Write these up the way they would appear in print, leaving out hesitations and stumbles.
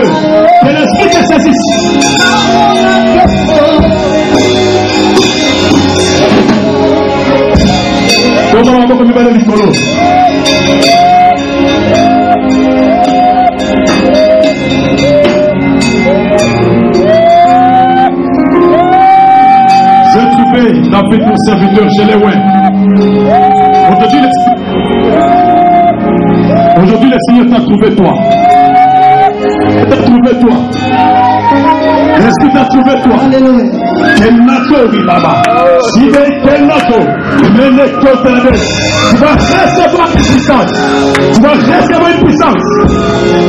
Dieu. Que l'esprit te saisisse. Comment on va comme il Nicolo? J'ai trouvé la vie de mon serviteur chez les Ouins. Aujourd'hui, le Seigneur t'a trouvé toi. Il t'a trouvé toi. L'Esprit t'a trouvé toi. Quel nato, Baba. Si quel nato. Mais les côtés. Tu vas recevoir une puissance. Tu vas recevoir une puissance.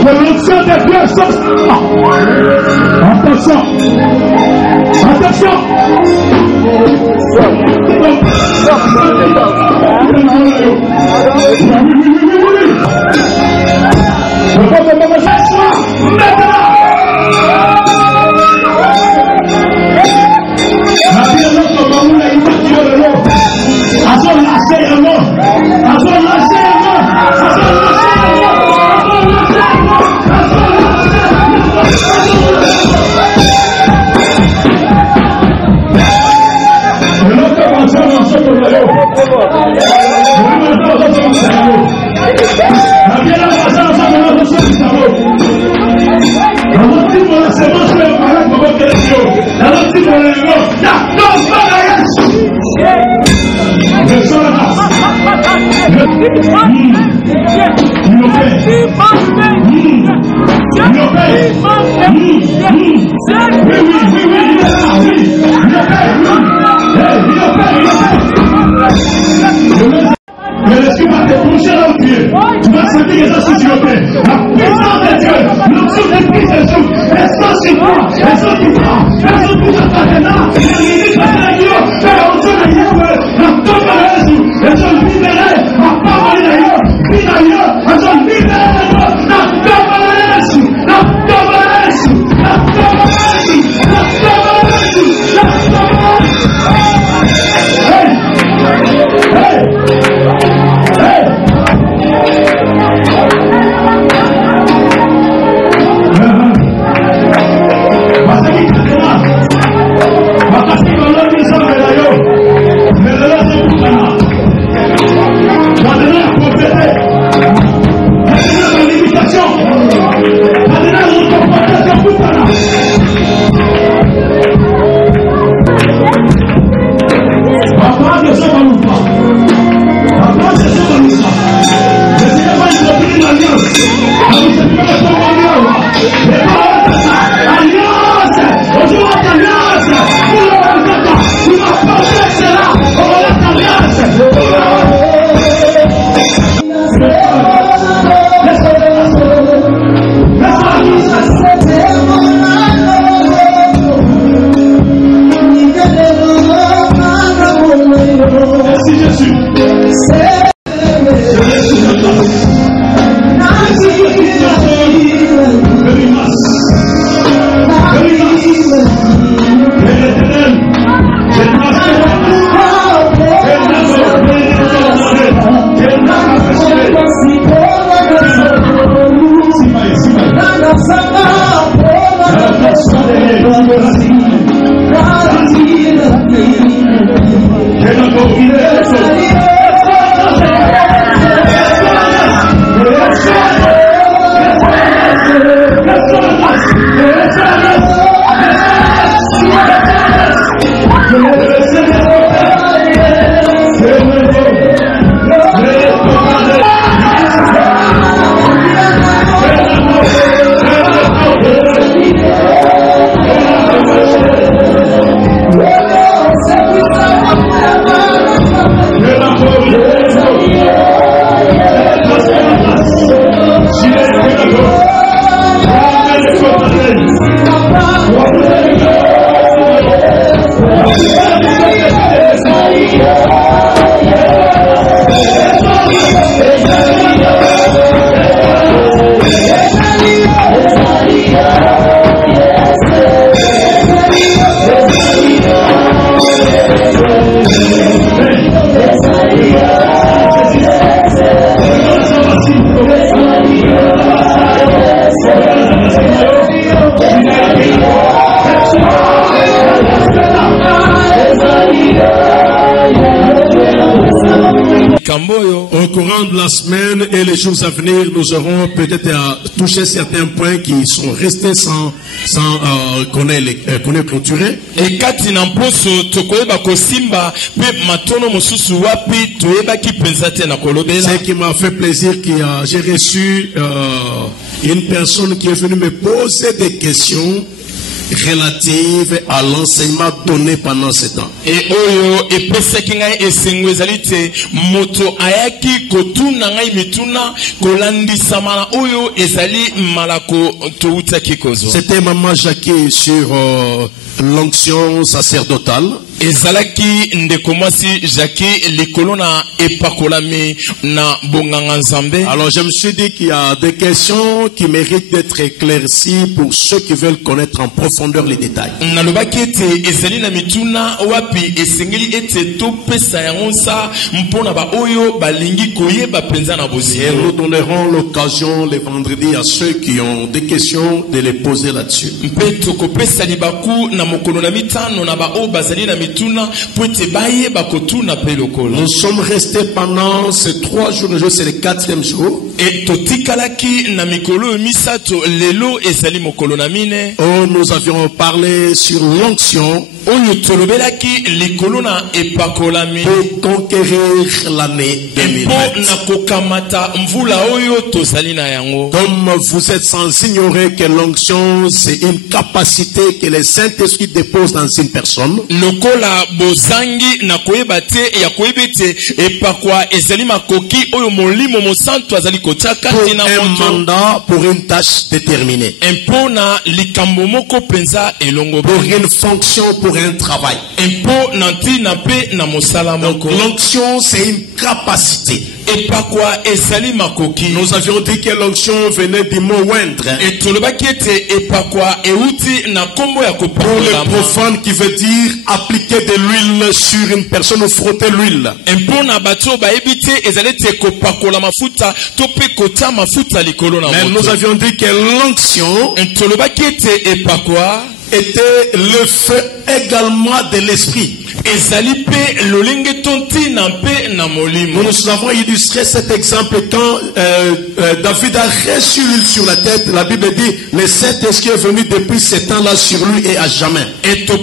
Que l'onction de Dieu soit. Attention. Attention. L'esprit va te toucher dans le pied. Tu vas sentir que ça se la puissance de Dieu, l'onction de Christ Jésus, elles sont sur toi, elles sont sur toi, elles sont pour ta paternelle. La tombe de Jésus, elles sont libérées, la parole de Dieu, elles sont libérées, la tombe de Jésus, la tombe de Jésus, la tombe de Jésus, la tombe de Jésus, la tombe de de la semaine et les jours à venir, nous aurons peut-être touché certains points qui sont restés sans qu'on ait clôturé. Et Katina Mposo, Tokoeba Kosimba, Pe Matono Mosusu Wapi, Toeba qui pensait na Kolobela. Ce qui m'a fait plaisir, j'ai reçu une personne qui est venue me poser des questions relatives à l'enseignement donné pendant ce temps. Et oyo epesaki ngai esengo ezali te moto ayaki kotuna ngai mituna kolandisama na oyo ezali malako toutaki kozwa. C'était Maman Jackie sur l'onction sacerdotale. Ezalaki ndeko mwasi Jackie likolo na epakolami na bonganga nzambe. Alors je me suis dit qu'il y a des questions qui méritent d'être éclaircies pour ceux qui veulent connaître en profondeur les détails. Nalobaki ete ezali na mituna wapi esengeli ete topesa yango sa mpona ba oyo balingi koyeba penza na bozier. Et nous donnerons l'occasion les vendredis à ceux qui ont des questions de les poser là-dessus. Mpe tokopesa libaku na mokolo na mitano na ba o bazali na nous sommes restés pendant ces 3 jours, c'est le 4e jour. Et nous avions parlé sur l'onction pour conquérir l'année 2020. Comme vous êtes sans ignorer que l'onction c'est une capacité que le Saint-Esprit dépose dans une personne. Bozangi na koyeba te ya koyebete epakwa ezali makoki oyo molimo mosantu azali kotiaka te na moto. Un mandat pour une tâche déterminée. Impona likambo moko penza elongo. Pour une fonction, pour un travail. Impo nanti na pe na mosala moko. L'onction c'est une capacité. Epakwa ezali makoki. Nous avions dit que l'onction venait du mot oindre. Et tolobaki ete epakwa euti na kombo ya kopakola. Pour les profanes qui veut dire appliquer de l'huile sur une personne ou frotter l'huile. Mais nous avions dit que l'onction était le feu également de l'esprit. Nous nous avons illustré cet exemple quand David a reçu l'huile sur la tête. La Bible dit le Saint-Esprit est venu depuis ce temps-là sur lui et à jamais. Et le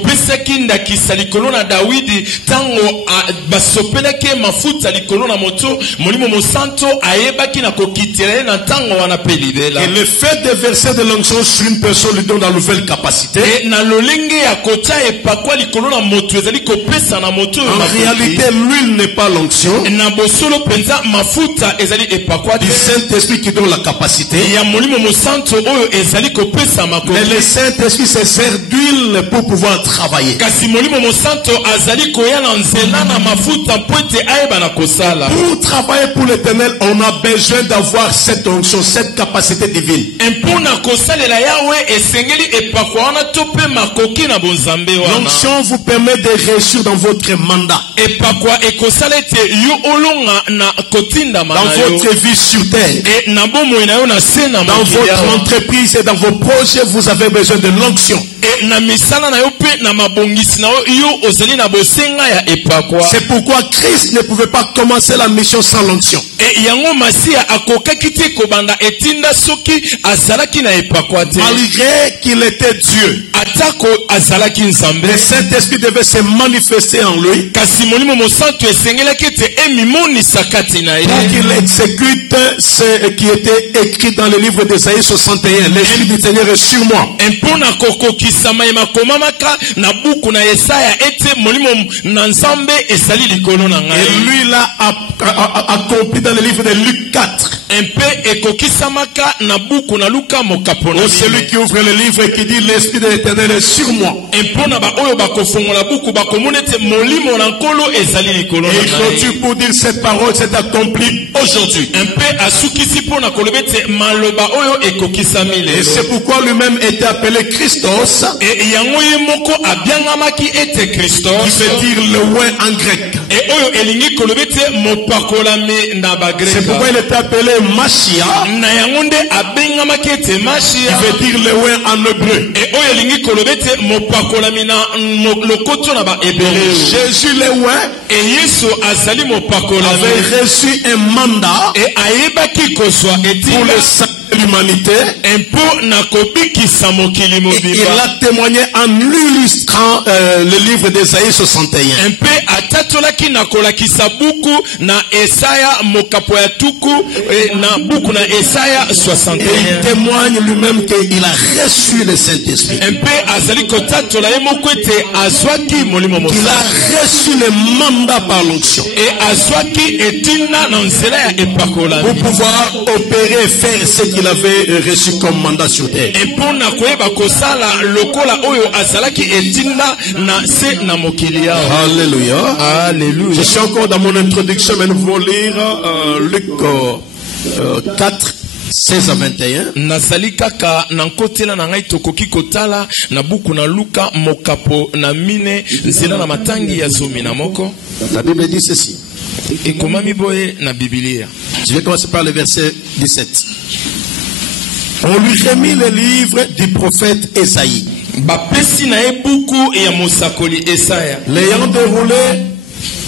fait de verser de l'onction sur une personne lui donne la nouvelle capacité. En réalité, l'huile n'est pas l'onction. Du Saint-Esprit qui donne la capacité. Mais le Saint-Esprit se sert d'huile pour pouvoir travailler. Pour travailler pour l'Éternel, on a besoin d'avoir cette onction, cette capacité divine. L'onction vous permet de réussir dans votre mandat. Dans votre vie sur terre. Dans votre entreprise et dans vos projets, vous avez besoin de l'onction. C'est pourquoi Christ ne pouvait pas commencer la mission sans l'onction. Malgré qu'il était Dieu, le Saint-Esprit devait se manifester en lui pour qu'il exécute ce qui était écrit dans le livre d'Ésaïe 61. L'Esprit du Seigneur est sur moi. Et lui l'a accompli dans le livre de Luc 4. Celui qui ouvre le livre et qui dit l'Esprit de l'Éternel est sur moi. Et il clôture pour dire cette parole s'est accomplie aujourd'hui. Et c'est pourquoi lui-même était appelé Christos, et yango ye moko abiangamaki ete Christos, qui veut dire le oint en grec. et oyo elingi kolobete mopakolami na bagreka. C'est pourquoi il est appelé Machia, na yango nde abengamaki ete Machia, qui veut dire le oint en hébreu. et oyo elingi kolobete mopakolami na lokoto na ba hébreu. Jésus le oint et Yesu azali mopakolami avait reçu un mandat et ayebaki kozwa pour etinda le salut de l'humanité. mpo na kobikisa mokili Il mobimba. a témoigné en illustrant le livre d'Ésaïe 61. mpe atatolaki na kolakisa buku na Esaya mokapo ya tuku na buku na Esaya Et il 61. témoigne lui-même qu'il a reçu le Saint-Esprit. mpe azali kotatola ye moko ete azwaki molimo Il mosantu a reçu le mandat par l'onction e azwaki etinda na nzela ya pour epakolami pouvoir opérer et faire ce qu'il avait reçu comme mandat sur terre. e mpo na koyeba kosala lokola oyo azalaki etinda na se na mokili awa. Alléluia. Alléluia. Je suis encore dans mon introduction, mais nous pouvons lire Luc 4, 16 à 21. nazali kaka na nkotela na ngai tokoki kotala na buku na Luka mokapo na mine nzela na matangi ya zomi na moko. La Bible dit ceci. ekomami boye na Biblia. Je vais commencer par le verset 17. On lui remit le livre du prophète Ésaïe. bapesi na ye buku ya mosakoli Esaya. L'ayant déroulé,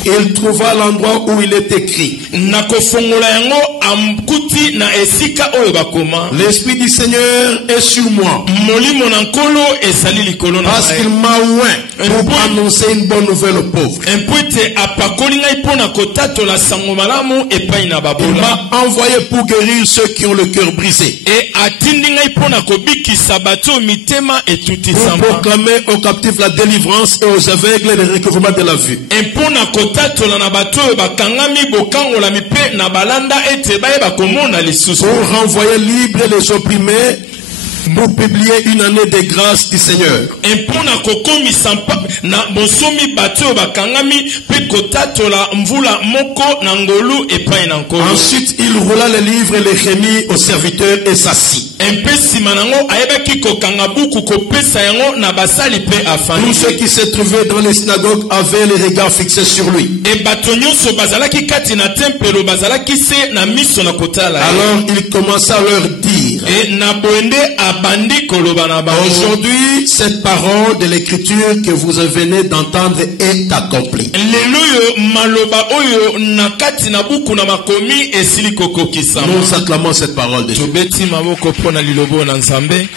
il trouva l'endroit où il est écrit. na kofongola yango amkuti na esika oyo bakoma L'Esprit du Seigneur est sur moi, molimo na nkolo ezali likolo na parce ngai. qu'il m'a oint pour annoncer une bonne nouvelle aux pauvres. mpo ete apakoli ngai mpo na kotatola sango malamu epai na Il babola m'a envoyé pour guérir ceux qui ont le cœur brisé, e atindi ngai mpo na kobikisa bato oyo mitema pour etutisama proclamer aux captifs la délivrance et aux aveugles le recouvrement de la vue, mpo na kotatola na bato oyo bakangami bokangolami mpe na balanda ete bayeba komona lisusu pour renvoyer libres les opprimés, pour publier une année de grâce du Seigneur. mpo na kokomisa na bosomi bato oyo bakangami mpe kotatola mvula moko na ngolu epai na nkolo. Ensuite, il roula le livre et les remit aux serviteurs et s'assit. mpe nsima nango ayebaki kokanga buku kopesa yango na basali mpe Tous afandi. ceux qui se trouvaient dans les synagogues avaient les regards fixés sur lui. e bato nyonso bazalaki kati na tempelo bazalaki se na miso na kotala ye. Alors il commença à leur dire, e na boende abandi koloba na bango. aujourd'hui, cette parole de l'écriture que vous venez d'entendre est accomplie. lelo oyo maloba oyo na kati na buku na makomi esili kokokisama. Nous acclamons cette parole de Dieu. tobeti maboko mpo na lilobo na Nzambe.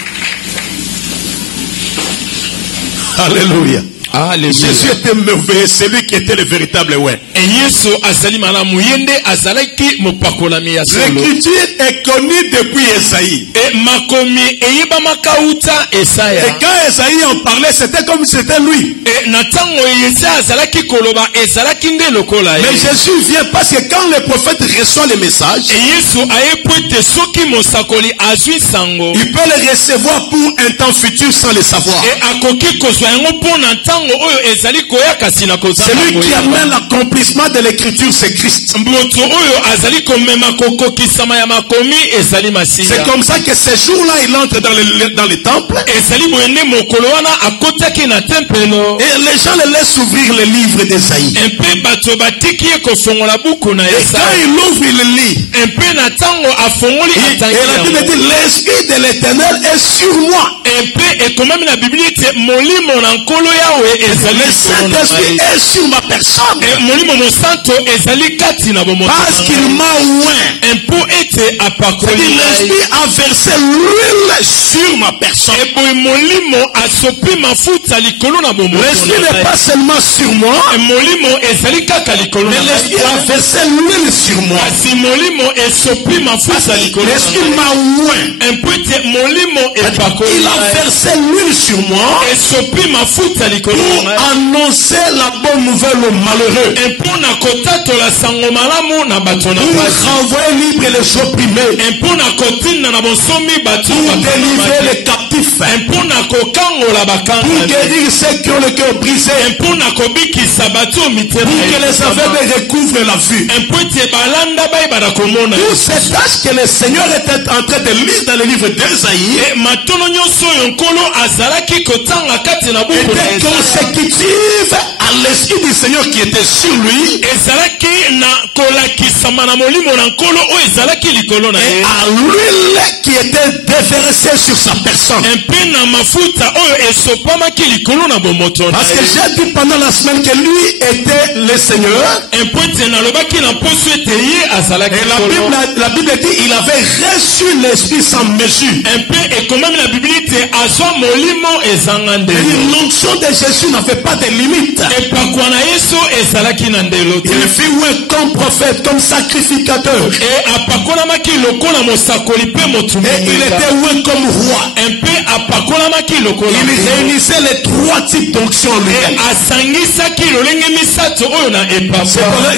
Alléluia. Alléluia. Jésus était merveilleux, c'est lui qui était le véritable ouais. e yesu azali malamu ye nde azalaki mopakolami ya solo. L'écriture est connue depuis Esaïe. e makomi eyebamaka uta Et Esaya. quand Esaïe en parlait, c'était comme si c'était lui. e na ntango Yesaya azalaki koloba ezalaki nde lokola ye. Mais Jésus vient parce que quand le prophète reçoit le message, e yesu aye po ete soki mosakoli azwi sango il peut le recevoir pour un temps futur sans le savoir. e akoki kozwa yango mpo na ntango oyo ezali koya kasi na kozanga Celui qui koyeba. amène l'accomplissement de l'écriture, c'est Christ. moto oyo azali komema kokokisama ya makomi ezali C'est masiya. comme ça que ce jour-là, il entre dans le temple ezali boye nde mokolo wana akotaki na tempelo et les gens le laissent ouvrir le livre d'Esaïe. mpe bato batiki ye kofongola buku na Et quand Yesaya. il ouvre, il lit. mpe na ntango afongoli Et atangi la Bible yango. dit, l'Esprit de l'Éternel est sur moi. mpe ekomami na biblia ete molimo na nkolo yawe ezali Le likolo na Saint-Esprit ngai. est sur ma personne. molimo mosanto ezali kati na bomoto Parce na qu'il ngai. m'a oint. mpo ete apakoli C'est-à-dire, ngai. l'Esprit a versé l'huile sur ma personne. boye molimo asopi mafuta likolo na bomoto L'Esprit na n'est ngai. pas seulement sur moi, molimo ezali kaka likolo mais na l'Esprit a ngai. versé l'huile sur moi. kasi molimo esopi mafuta likolo na L'Esprit ngai. m'a oint. mpo ete molimo epakoli Il a ngai. versé l'huile sur moi esopi mafuta likolo na pour ngai. annoncer la bonne nouvelle aux malheureux. mpo na kotatola sango malamu na bato na Pour pasi. renvoyer libre les opprimés. mpo na kotinda na bonsomi bato Pour délivrer bato les captifs captifs, pour guérir ceux qui ont le cœur brisé, pour que les aveugles recouvrent la vue. Toutes ces tâches que le Seigneur était en train de lire dans le livre d'Ésaïe étaient consécutives à l'esprit du Seigneur qui était sur lui et à l'huile qui était déversée sur sa personne. Parce que j'ai dit pendant la semaine que lui était le Seigneur. Et la Bible dit il avait reçu l'esprit sans mesure. L'onction de Jésus n'avait pas de limite. Il fut oué comme prophète, comme sacrificateur. Et il était oué comme roi. Il réunissait les trois types d'onction lui.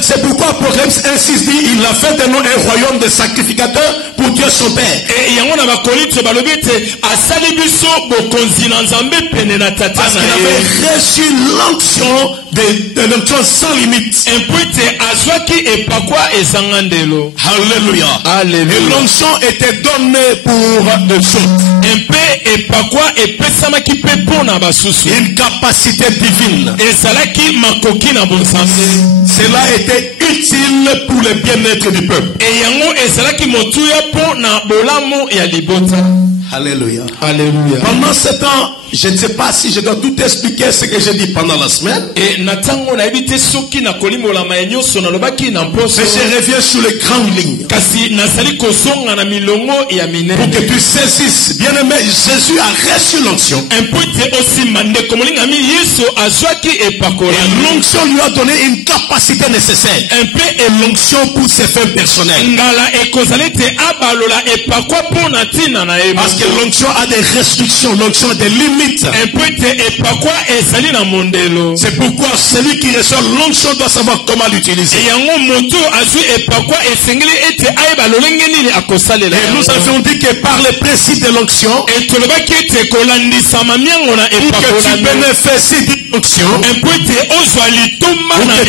C'est pourquoi Apocalypse 1:6 dit il a fait de nous un royaume de sacrificateurs pour Dieu son Père. Parce qu'il avait reçu l'onction de l'onction sans limite. Alléluia. Et l'onction était donnée pour des autres. Une capacité divine. Cela était utile pour le bien-être du peuple. Alléluia. Alléluia. Pendant ce temps, je ne sais pas si je dois tout expliquer ce que j'ai dit pendant la semaine. Mais je reviens sur les grandes lignes. Pour que tu saisisses, bien aimé, Jésus a reçu l'onction. Et l'onction lui a donné une capacité nécessaire. Et l'onction pour ses fins personnelles. Parce que l'onction a des restrictions, l'onction a des limites. C'est pourquoi celui qui reçoit l'onction doit savoir comment l'utiliser. Et nous avions dit que par les principes de l'onction, pour que tu bénéficies de l'onction, pour que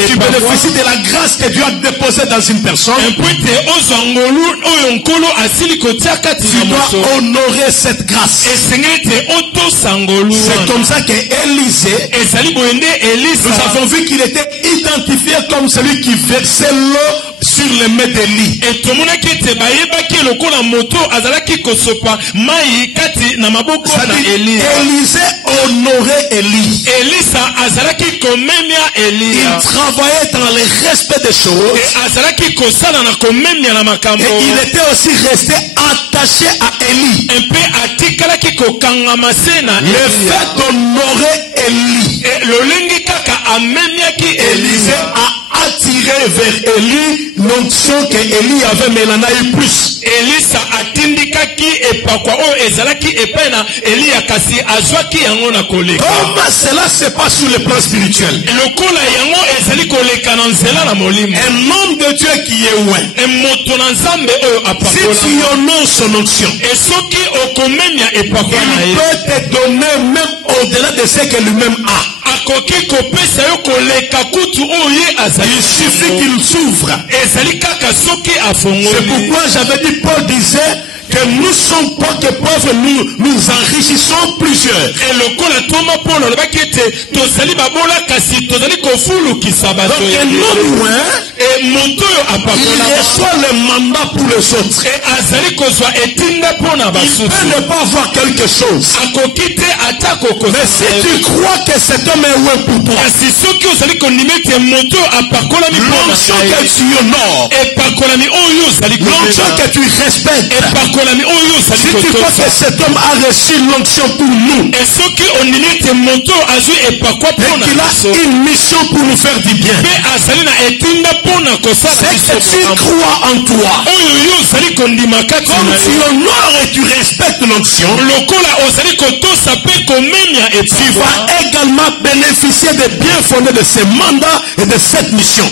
tu bénéficies de la grâce que Dieu a déposée dans une personne, tu dois honorer cette grâce. C'est comme ça qu'Élisée, nous avons vu qu'il était identifié comme celui qui versait l'eau sur les mains d'Élie. Élisée honorait Élie. Il travaillait dans le respect des choses. Et il était aussi resté attaché à Élie. Le fait d'honorer Élie, Élisée a attiré vers Élie l'onction que Élie avait, mais il en a eu plus. Comment cela se passe sur le plan spirituel? Un homme de Dieu qui est loin, si tu honores son onction, il peut te donner même au-delà de ce que lui-même a. Il suffit qu'il s'ouvre. C'est pourquoi j'avais dit, Paul disait que nous sommes pas que pauvres, nous enrichissons plusieurs. Donc un homme loin, il reçoit le mandat pour les autres. Il peut ne pas avoir quelque chose. Mais si tu crois que cet homme est loin pour toi, l'onction que tu honores, l'onction que tu respectes, si tu crois que cet homme a reçu l'onction pour nous, et qu'il a une mission pour nous faire du bien, c'est que tu crois en toi, comme tu honores et tu respectes l'onction, tu vas également bénéficier des bienfaits de ce mandat et de cette mission.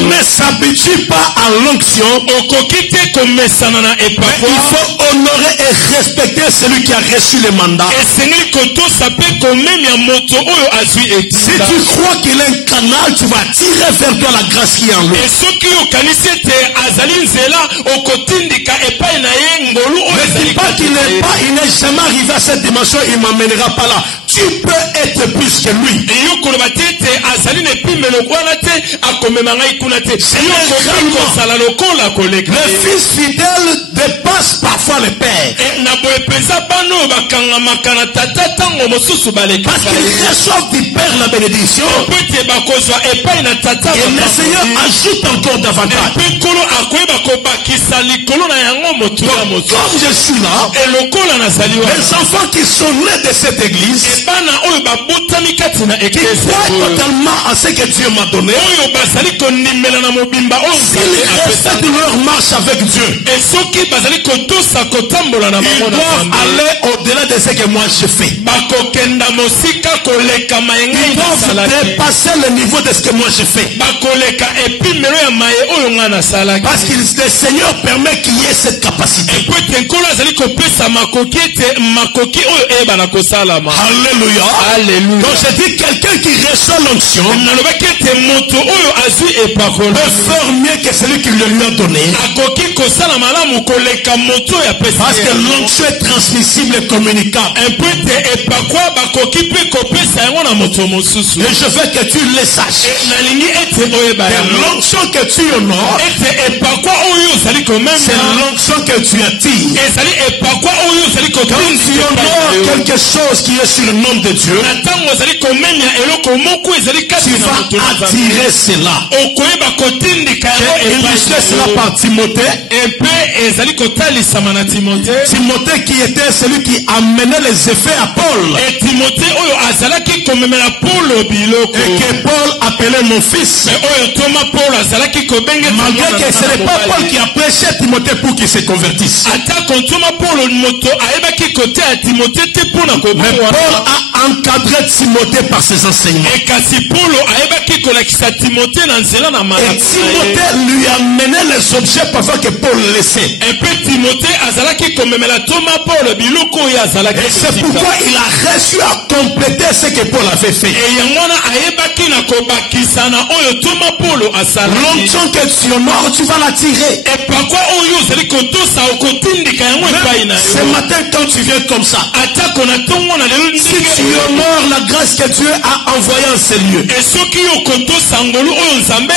On est t'habitues pas à l'onction, il faut honorer et respecter celui qui a reçu le mandat. Si tu crois qu'il est un canal, tu vas tirer vers toi la grâce qui est en lui. Ne dis pas qu'il n'est jamais arrivé à cette dimension, il ne m'amènera pas là. Tu peux être plus que lui. Le fils fidèle dépasse parfois le père. Parce qu'il reçoit du père la bénédiction. Et le Seigneur ajoute encore davantage. Donc, comme je suis là, les enfants qui sont nés de cette église, qui croient totalement à ce que Dieu m'a donné, s'ils respectent leur marche avec Dieu, ils doivent aller au-delà de ce que moi je fais. Ils doivent dépasser le niveau de ce que moi je fais. Parce que le Seigneur permet qu'il y ait cette capacité. Alléluia. Alléluia. Donc je dis quelqu'un qui reçoit l'onction peut faire mieux que celui qui le lui a donné. Parce que l'onction est transmissible et communicable. Et je veux que tu le saches. Et l'onction que tu honores, c'est l'onction que tu attires. Quand tu honores quelque chose qui est sur le nom de Dieu, tu vas attirer cela. J'ai illustré cela par Timothée. Timothée qui était celui qui amenait les effets à Paul. Et que Paul appelait mon fils. Malgré que ce n'est pas Paul qui a prêché Timothée pour qu'il se convertisse. Mais Paul a encadré Timothée par ses enseignements. Et Timothée lui a mené les objets parfois que Paul laissait. Et c'est pourquoi il a reçu à compléter ce que Paul avait fait. L'onction que tu honores, tu vas l'attirer. Ce matin quand tu viens comme ça, si tu honores la grâce que Dieu a envoyée en ces lieux,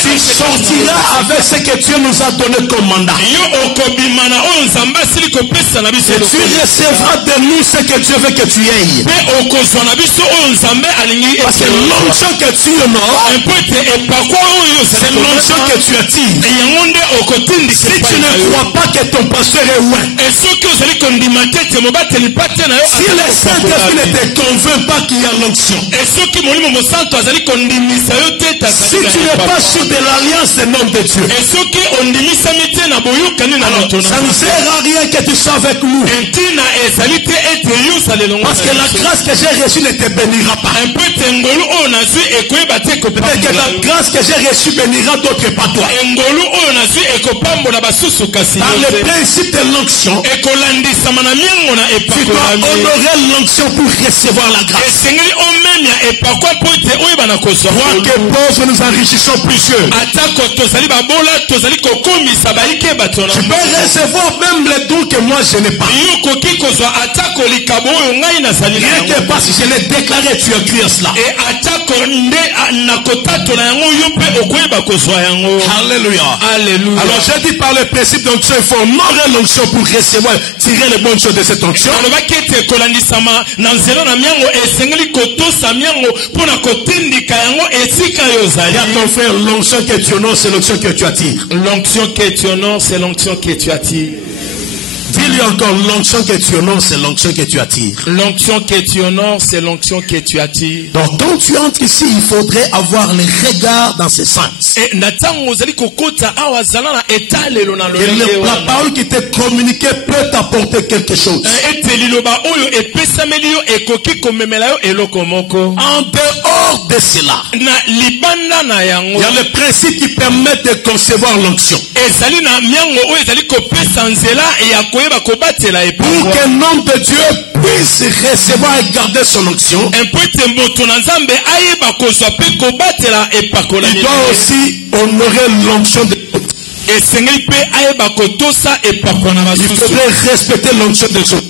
tu sortiras avec ce que Dieu nous a donné comme mandat. Et tu recevras de nous ce que Dieu veut que tu aies. Parce que l'onction que tu honores, c'est l'onction que tu attires. Si tu ne crois pas que ton pasteur est loin, si le Saint-Esprit ne te convainc pas qu'il y a l'onction, si tu n'es pas sûr de l'alliance des noms de Dieu, alors ça ne sert à rien que tu sois avec nous. Parce que la grâce que j'ai reçue ne te bénira pas. Peut-être que la grâce que j'ai reçue bénira d'autres pas toi. Par le principe de l'onction, tu dois honorer l'onction pour recevoir la grâce. Toi que pauvres nous enrichissons plusieurs. Tu peux recevoir même les dons que moi je n'ai pas. Rien que parce que je l'ai déclaré, tu as cru à cela. Alléluia. Alléluia. Alors j'ai dit par le principe d'onction, il faut honorer l'onction pour recevoir, tirer les bonnes choses de cette onction. Et à ton frère, l'onction que tu honores, c'est l'onction que tu attires. L'onction que tu honores, c'est l'onction que tu attires. Dis-lui encore, l'onction que tu honores, c'est l'onction que tu attires. L'onction que tu honores, c'est l'onction que tu attires. Donc quand tu entres ici, il faudrait avoir les regards dans ce sens. Et la parole qui t'est communiquée peut t'apporter quelque chose. En dehors de cela, il y a le principe qui permet de concevoir l'onction. Pour qu'un homme de Dieu puisse recevoir et garder son onction, il doit aussi honorer l'onction de l'autre. Il faudrait respecter l'onction des autres.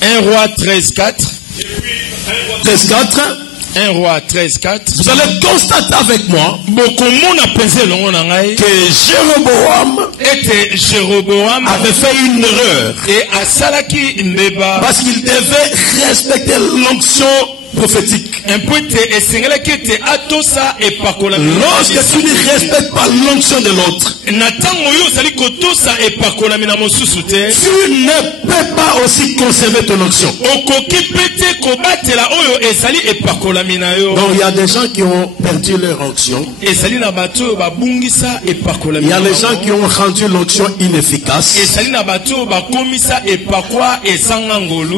1 Roi 13:4. 13:4. 1 Roi 13:4. Vous allez constater avec moi que Jéroboam avait fait une erreur parce qu'il devait respecter l'onction prophétique. Lorsque tu ne respectes pas l'onction de l'autre, tu ne peux pas aussi conserver ton onction. Donc il y a des gens qui ont perdu leur onction. Il y a les gens qui ont rendu l'onction inefficace. Il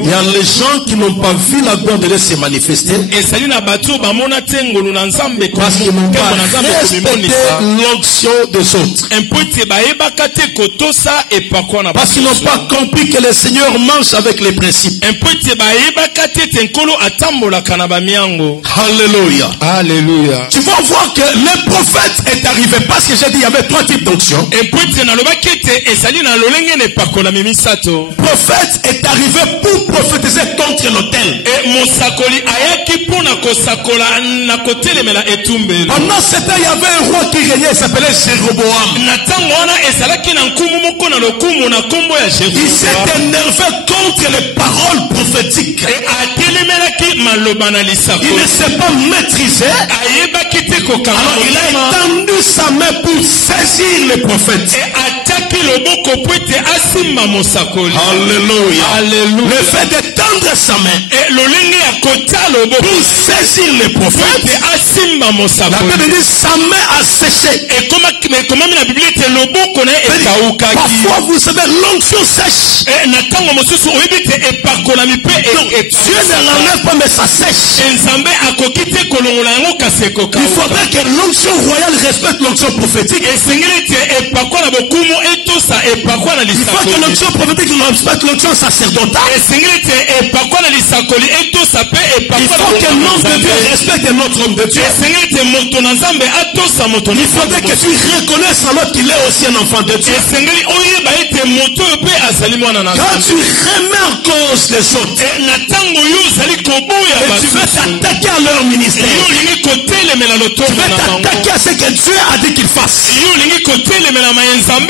y a les gens qui n'ont pas vu la gloire de Dieu se manifester. Parce qu'ils n'ont pas respecté l'onction des autres. Parce qu'ils n'ont pas compris que le Seigneur mange avec les principes. Alléluia. Alléluia. Tu vas voir que le prophète est arrivé parce que j'ai dit il y avait 3 types d'onction. Le prophète est arrivé pour prophétiser contre l'autel. Pendant ce temps, il y avait un roi qui régnait, il s'appelait Jéroboam. Il s'est énervé contre les paroles prophétiques. Il ne s'est pas maîtrisé. Alors il a étendu sa main pour saisir les prophètes. Alléluia. Le fait d'étendre sa main pour saisir les prophètes, la Bible dit sa main a séché. Parfois vous savez l'onction sèche. Dieu ne l'enlève pas mais ça sèche. Il faudrait que l'onction royale respecte l'onction prophétique. Il faut que l'onction prophétique respecte l'onction sacerdotale. Il faut que l'homme de Dieu respecte notre homme de Dieu. Il faudrait que tu reconnaisses en l'autre qu'il est aussi un enfant de Dieu. Quand tu remets en cause les autres et tu veux t'attaquer à leur ministère, tu veux t'attaquer à ce que Dieu a dit qu'il fasse,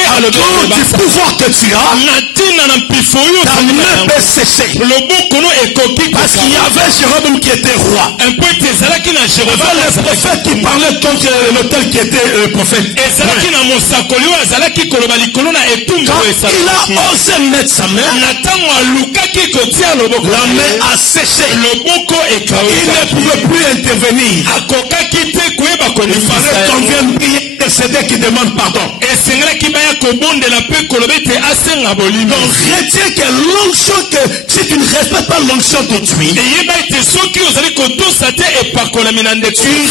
à cause du pouvoir que tu as, ta main peut sécher. Parce qu'il y avait Jéroboam qui était roi. Il y avait le prophète qui parlait contre l'autel qui était prophète. Quand il a osé mettre sa main, la main a séché. Il ne pouvait plus intervenir. Il fallait qu'on vienne prier, intercéder, qui demande pardon. Donc retiens que l'onction, que si tu ne respectes pas l'onction d'autrui, tu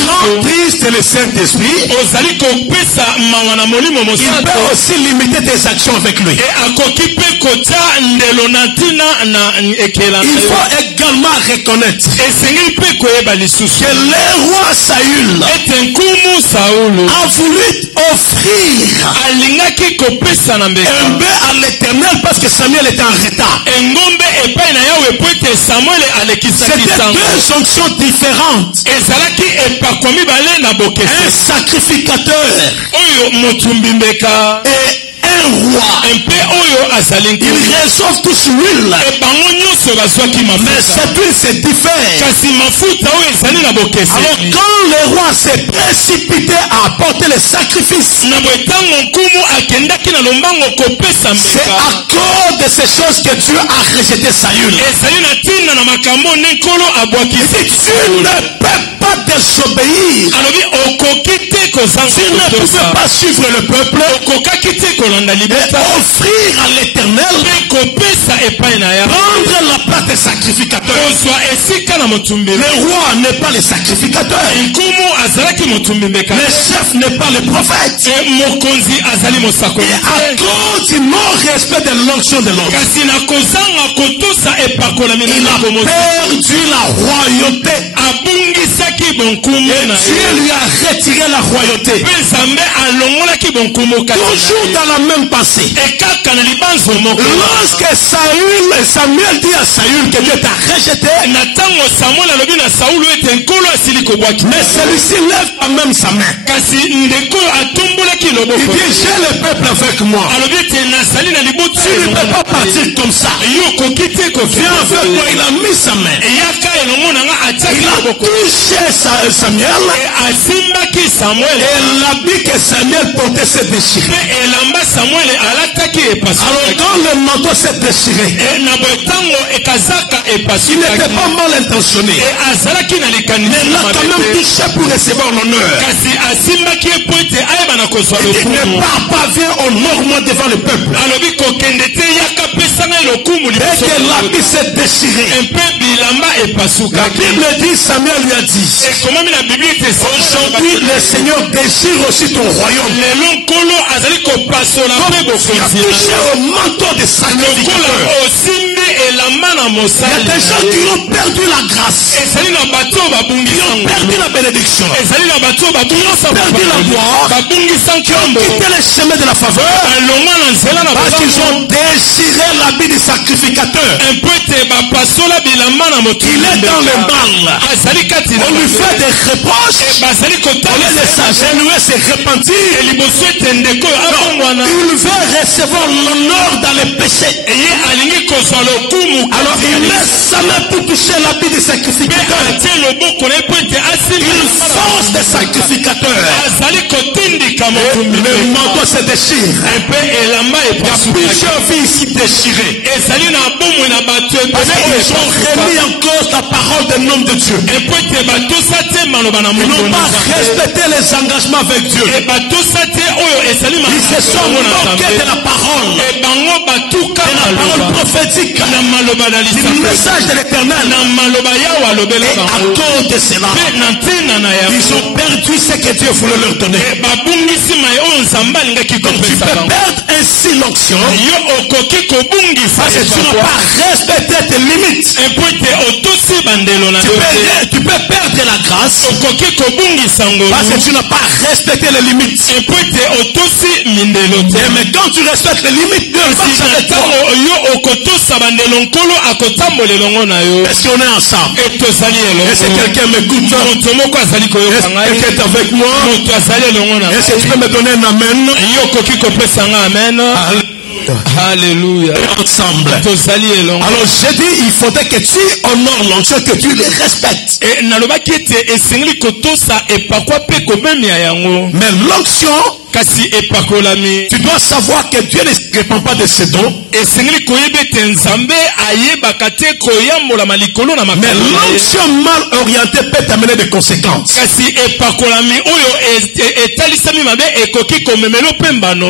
rends triste le Saint-Esprit. Il peut aussi limiter tes actions avec lui. Il faut également reconnaître que le roi Saül a voulu offrir un bœuf à l'Éternel parce que Samuel était en retard. C'était 2 fonctions différentes. Un sacrificateur et un un roi. Ils reçoivent tous l'huile. Mais cette huile se diffère. Alors quand le roi s'est précipité à apporter les sacrifices, c'est à cause de ces choses que Dieu a rejeté Saül. Tu ne peux pas désobéir. Tu ne pouvais pas suivre le peuple et offrir à l'Éternel, prendre la place des sacrificateurs. Le roi n'est pas le sacrificateur. Le chef n'est pas le prophète. Et à cause du non-respect de l'onction de l'homme, il a perdu la royauté. Et Dieu lui a retiré la royauté. Toujours dans la même pensée. Lorsque Samuel dit à Saül que Dieu t'a rejeté, mais celui-ci lève quand même sa main. Il dit, j'ai le peuple avec moi. Tu ne peux pas partir comme ça. Viens avec moi. Il a mis sa main. Il a touché Samuel. Et l'habit que Samuel portait s'est déchiré. Alors quand le manteau s'est déchiré, il n'était pas mal intentionné. Mais il l'a quand même touché pour recevoir l'honneur. Il ne part pas, viens, honore-moi devant le peuple. Dès que l'habit s'est déchiré, la Bible dit, Samuel lui a dit, aujourd'hui le Seigneur déchire aussi ton royaume. Tu as touché au manteau de sacrificateur. Il y a des gens qui ont perdu la grâce, qui ont perdu la bénédiction, qui ont perdu la gloire, qui ont quitté les chemins de la faveur parce qu'ils ont déchiré l'habit du sacrificateur. Il est dans le mal. On lui fait des reproches. Au lieu de s'agenouiller, se repentir, il veut recevoir l'honneur dans le péché. Alors il met sa main pour toucher l'habit du sacrificateur. Il force des sacrificateurs. Le manteau se déchire. Il y a plusieurs vies ici déchirées. Parce qu'ils ont remis en cause la parole des noms de Dieu. Ils n'ont pas respecté les engagements avec Dieu. Ils se sont moqués de la parole. De la parole prophétique. Du message de l'Éternel. Et à cause de cela, ils ont perdu ce que Dieu voulait leur donner. Donc tu peux perdre ainsi l'onction parce que tu n'as pas respecté tes limites. Tu peux perdre la grâce parce que tu n'as pas respecté les limites. Mais quand tu respectes les limites, Dieu va s'arrêter. Est-ce qu'on est ensemble? Est-ce que quelqu'un m'écoute? Est-ce que quelqu'un est avec moi? Est-ce que tu peux me donner un amen? Alléluia. Ensemble. Alors j'ai dit, il faudrait que tu honores l'onction, que tu les respectes. Mais l'onction, tu dois savoir que Dieu ne répand pas de ses dons. Mais l'onction mal orientée peut t'amener des conséquences.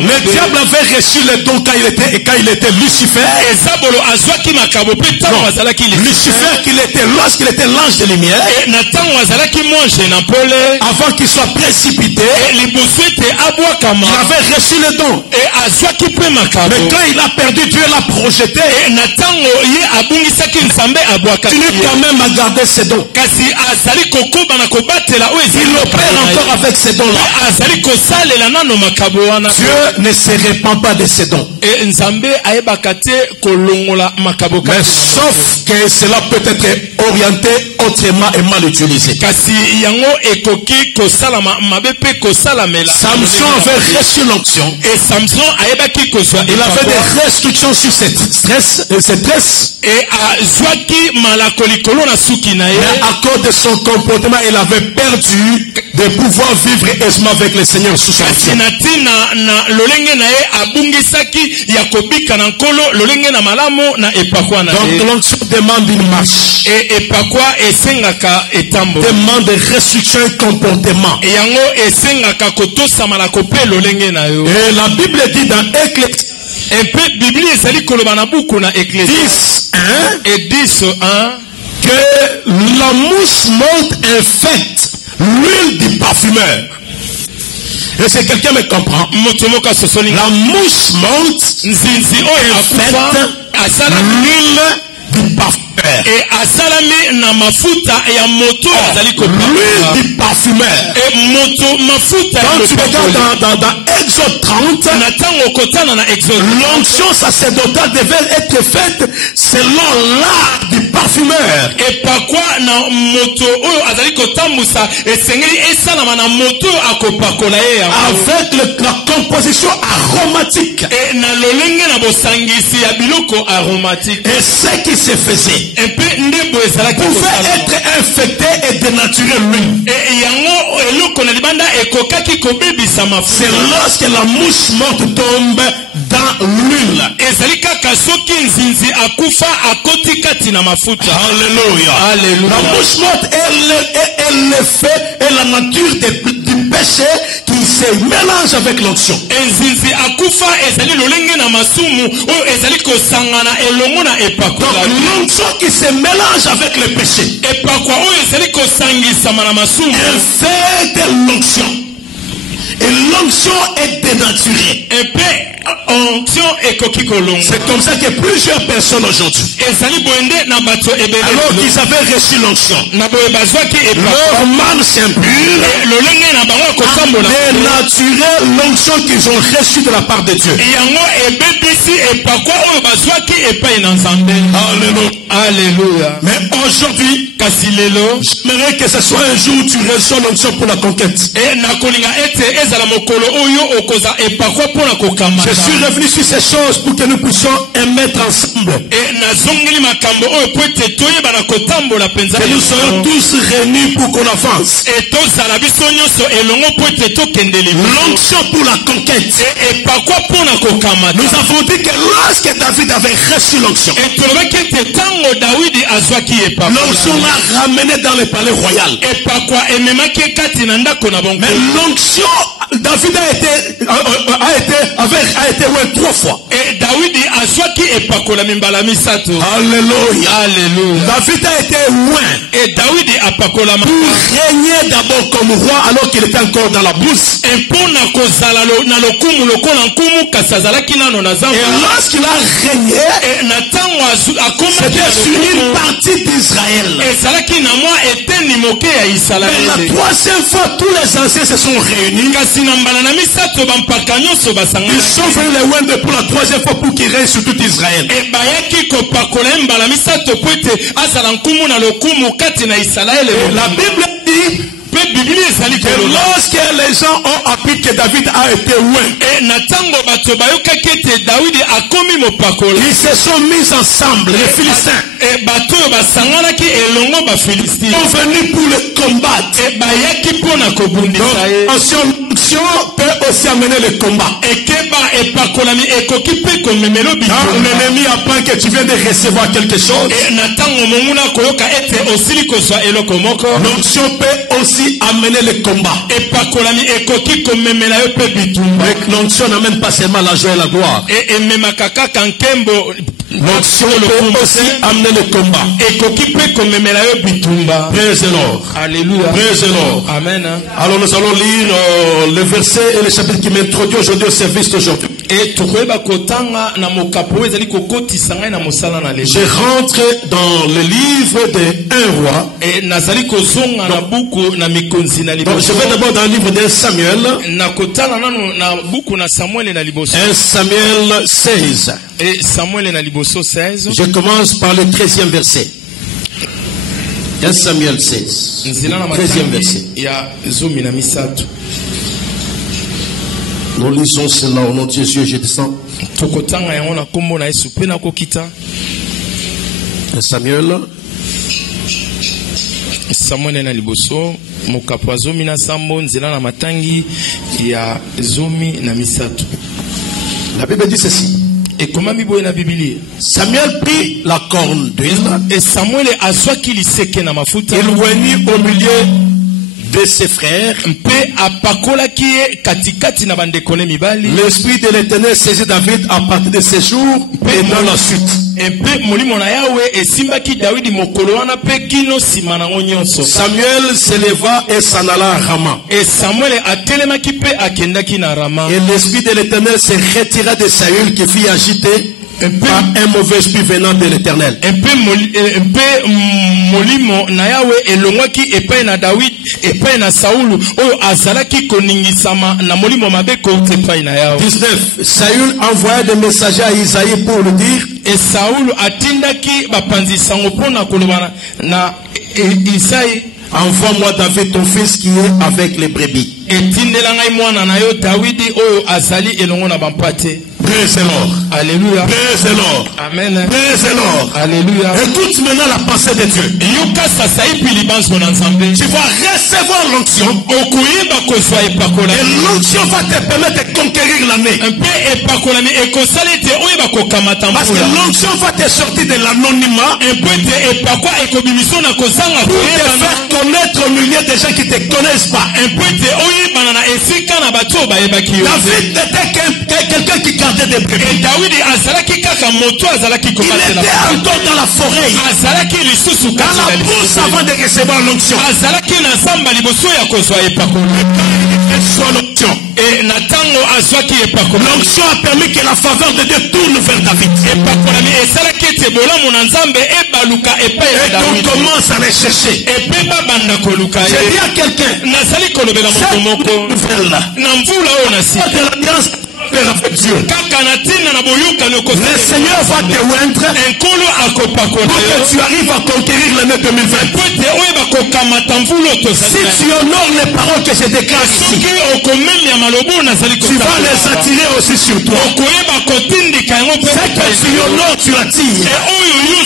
Le diable avait reçu le don quand il était Lucifer. Non, Lucifer lorsqu'il était l'ange de lumière, avant qu'il soit précipité, il avait reçu le don. Mais quand il a perdu, Dieu l'a projeté. Continue quand même à garder ses dons. Il opère encore avec ces dons-là. Dieu ne se répand pas de ses dons. nzambe ayebaka te kolongola makaboka. Mais sauf que cela peut être orienté autrement et mal utilisé. Kasi yango ekoki kosalama mabepe kosalamela. Samson avait reçu l'onction. Et Samson ayebaki kozwa. Il avait des restrictions sur ses tresses. Et azwaki malakolikolo na suki na ye. Mais à cause de son comportement, il avait perdu de pouvoir vivre aisément avec le Seigneur sous son onction. Na lolenge na ye abungisaki ya kobika na nkolo lolenge na malamu na epakwa na ye. Donc l'onction demande une marche. Et epakwa esengaka etambo. Demande des restrictions et comportement. Et yango esengaka kotosama na kope lolenge na yo. Et la Bible dit dans Ecclésiaste. Et puis Bible ezali koloba na buku na Ecclésiaste 10:1 et 10:1 que la mouche morte infecte l'huile du parfumeur. Et si quelqu'un me comprend, la mouche morte infecte l'huile du parfumeur. Et asalami na mafuta ya moto azali ko l'huile du parfumeur. Et moto mafuta. Quand tu regardes dans Exode 30, na tango kotana na Exode, l'onction sacerdotale devait être faite selon l'art du parfumeur. Et pakwa na moto oyo azali kotambusa esengeli esalama na moto akopakola ye avec la composition aromatique. Et na lolenge na bosangisi ya biloko aromatique. Et ce qui se faisait pouvait être infecté et dénaturer l'huile. C'est lorsque la mouche morte tombe dans l'huile. Alléluia. Alléluia. La mouche morte est l'effet et la nature du péché qui se mélange avec l'onction. Donc l'onction qui se mélange avec le péché. Et par quoi elle fait de l'onction. Et l'onction est dénaturée. C'est comme ça que plusieurs personnes aujourd'hui, alors qu'ils avaient reçu l'onction, leur marche impure a dénaturé l'onction qu'ils ont reçue de la part de Dieu. Alléluia. Mais aujourd'hui, j'aimerais que ce soit un jour où tu reçois l'onction pour la conquête. Je suis revenu sur ces choses pour que nous puissions émettre ensemble. Que nous soyons tous réunis pour qu'on avance. L'onction pour la conquête. Nous avons dit que lorsque David avait reçu l'onction, l'onction l'a ramené dans le palais royal. Mais l'onction, David a été loin 3 fois. Et David Alléluia. Alléluia. David a été loin. Et David a pour régner d'abord comme roi alors qu'il était encore dans la brousse. Et lorsqu'il a régné, c'était sur une partie d'Israël. Mais la 3e fois, tous les anciens se sont réunis. Ils sont venus les loin pour la 3e fois pour qu'ils règnent sur tout Israël. Et la Bible dit que lorsque les gens ont appris que David a été loin, ils se sont mis ensemble, les Philistins. Ils sont venus pour le combattre. Donc, l'onction peut aussi amener le combat. Quand l'ennemi apprend que tu viens de recevoir quelque chose, l'onction peut aussi amener le combat. L'onction n'amène pas seulement la joie et la gloire. L'onction peut aussi amener le combat. Praise the Lord. Alléluia. Praise the Lord. Amen. Alors nous allons lire le verset et le chapitre qui m'introduit aujourd'hui au service d'aujourd'hui. Je rentre dans le livre de 1 roi. Donc je vais d'abord dans le livre de Samuel. 1 Samuel 16. Je commence par le 13e verset. 1 Samuel 16. 13e verset. Nous lisons cela au nom de Jésus et je descends. 1 Samuel. Samuel na liboso mokapo zomi na sambo nzela na matangi ya zomi na misato. La Bible dit ceci. Et comment bibo na Biblia? Samuel prit la corne d'huile et Samuel azwaki liseke na mafuta. Il oignit au milieu de ses frères. L'esprit de l'Éternel saisit David à partir de ces jours et dans la suite. Samuel s'éleva et s'en alla à Rama. Et l'esprit de l'Éternel se retira de Saül qui fit agiter par un mauvais esprit venant de l'Éternel. Molimo na yawe elongwaki epai na David epai na Saulu oyo azalaki koningisama na molimo mabeko epai na yawe. 19. Saül envoya des messagers à Isaïe pour lui dire, et Saulu atindaki bapanzi sango pona kolobana na Isaïe, envoie-moi David ton fils qui est avec les brebis. Etindela ngai mwana na yo David oyo azali elongo na bampate. Praise the Lord. Alléluia. Praise the Lord. Amen. Praise the Lord. Alléluia. Écoute maintenant la pensée de Dieu. Tu vas recevoir l'onction. Et l'onction va te permettre de conquérir l'année. Parce que l'onction va te sortir de l'anonymat pour te faire connaître au milieu des gens qui ne te connaissent pas. David était quelqu'un qui gardait des brebis. Il était encore dans la forêt, dans la brousse avant de recevoir l'onction. L'onction a permis que la faveur de Dieu tourne vers David. Et on commence à les chercher. J'ai dit à quelqu'un, le Seigneur va te oindre pour que tu arrives à conquérir l'année 2020. Si tu honores les paroles que je déclare ici, tu vas les attirer aussi sur toi. C'est que tu honores, tu attires.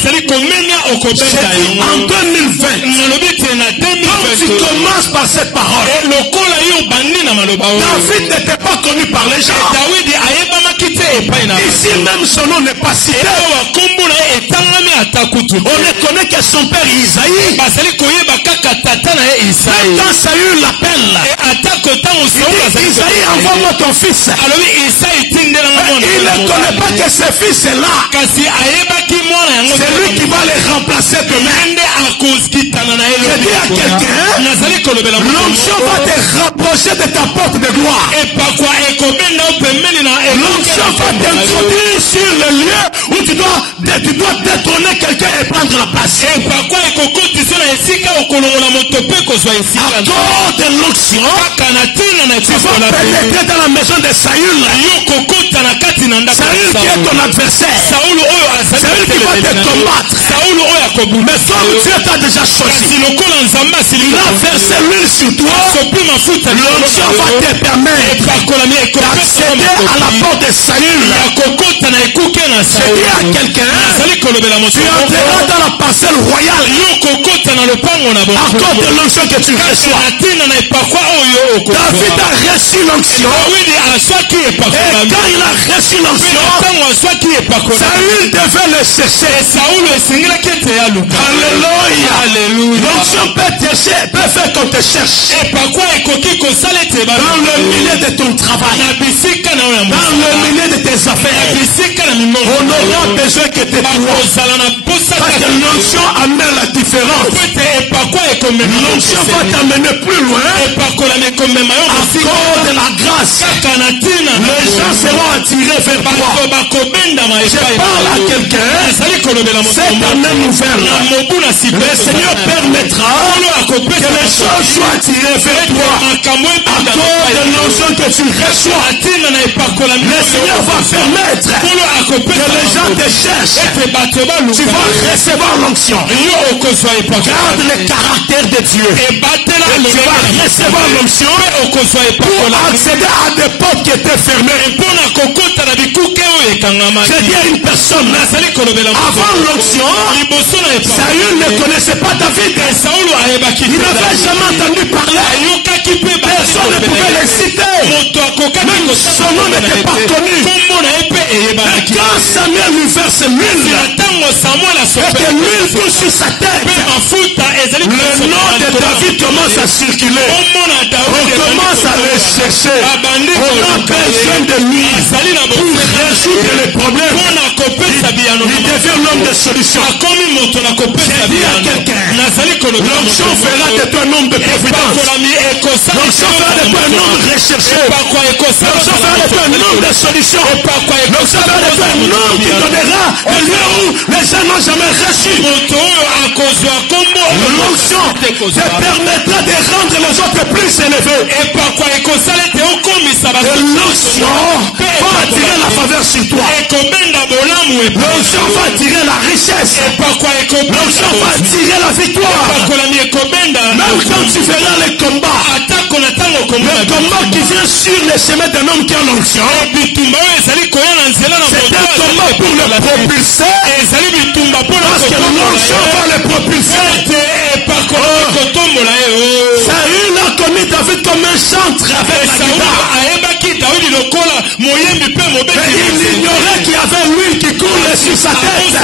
J'ai dit en 2020, quand tu commences par cette parole, David n'était pas connu par les gens. Ici même son nom n'est pas cité. On ne connaît que son père Isaïe. Quand Saül l'appelle, Isaïe, envoie-moi ton fils. Il ne connaît pas que ce fils est là. C'est lui qui va les remplacer demain. Je dis à quelqu'un, l'onction va te rapprocher de ta porte de gloire. L'onction va t'introduire sur le lieu où tu dois détrôner quelqu'un et prendre la place. À cause de l'onction, tu vas pénétrer dans la maison de Saül. Saül qui est ton adversaire. Saül qui va te combattre. Mais comme Dieu t'a déjà choisi, il a versé l'huile sur toi. L'onction va te permettre d'accéder à la porte de Saül. Je dis à quelqu'un, tu entreras dans la parcelle royale à cause de l'onction que tu reçois. David a reçu l'onction. Et quand il a reçu l'onction, Saül devait le chercher. Alléluia. L'onction peut faire qu'on te cherche. Dans le milieu de ton travail, dans le milieu de tes tes affaires. On aura besoin que tes lois. Parce que l'onction amène la différence. L'onction va t'amener plus loin. À cause de la grâce, les gens seront attirés vers toi. Je parle à quelqu'un. Cette année nouvelle, le Seigneur permettra que les choses soient attirées vers toi. À cause de l'onction que tu reçois, le Seigneur va permettre que les gens te cherchent. Tu vas recevoir l'onction. Garde le caractère de Dieu. Et tu vas recevoir l'onction pour accéder à des portes qui étaient fermées. Je dis à une personne, avant l'onction, Saül ne connaissait pas David. Il n'avait jamais entendu parler. Personne ne pouvait le citer. Même son nom n'était pas connu. Mais quand Samuel lui verse l'huile, et que l'huile coule sur sa tête, le nom de David commence à circuler. On commence à le chercher. On a besoin de lui pour résoudre les problèmes. Il devient l'homme de solution. Je dis à quelqu'un, l'onction fera de toi un homme de providence. L'onction fera de toi un homme recherché. L'onction fera de toi un homme de solution. L'onction fera de toi un homme qui donnera un lieu où les gens n'ont jamais reçu. L'onction te permettra de rendre les autres plus élevés. L'onction va attirer la faveur sur toi. L'onction va attirer la richesse. L'onction va attirer la victoire. Même quand tu verras les combats, le combat qui vient sur les chemins d'un homme qui a l'onction, c'est un combat pour le propulser. Parce que l'onction va le propulser. Saül a connu David comme un chantre avec la guitare. Mais il ignorait qu'il y avait l'huile qui coule sur sa tête. Il y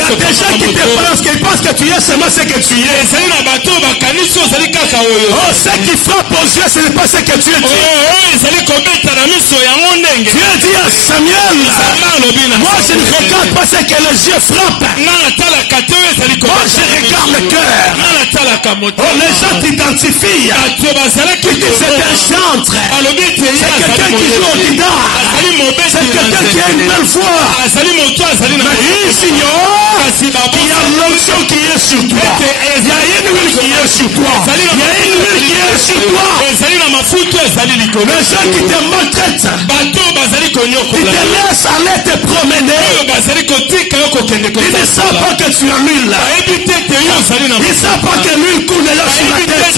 a des gens qui te pensent que tu es seulement ce que tu es. Oh, ce qui frappe aux yeux, ce n'est pas ce que tu es. Dieu dit à Samuel, moi je ne regarde pas ce que les yeux frappent. Moi je regarde le cœur. Oh, les gens t'identifient. Qui dit c'est un chantre. C'est quelqu'un qui joue au guitare. C'est quelqu'un qui a une belle voix. Mais il ignore qu'il y a l'onction qui est sur toi. Il y a une huile qui est sur toi. Il y a une huile qui est sur toi. Les gens qui te maltraitent, qui te laissent aller te promener, ils ne savent pas que tu as l'huile. Ils ne savent pas que l'huile coule là sur la tête.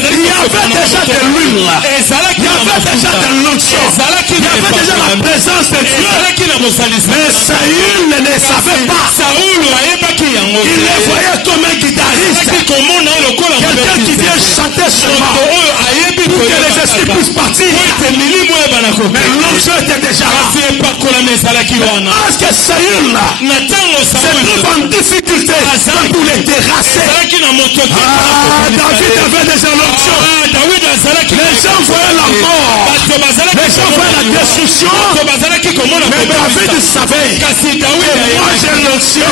Il y avait déjà de l'huile. Il y avait déjà de l'onction. Il y avait déjà la présence de Dieu. Mais Saül ne le savait pas. Il le voyait comme un guitariste. Quelqu'un qui vient chanter seulement pour que les esprits puissent partir. Mais l'onction était déjà là. Parce que Saül se trouve en difficulté pour les terrasser. David avait déjà l'onction. Les gens voyaient la mort. Les gens voyaient la destruction. Mais David savait que moi j'ai l'onction.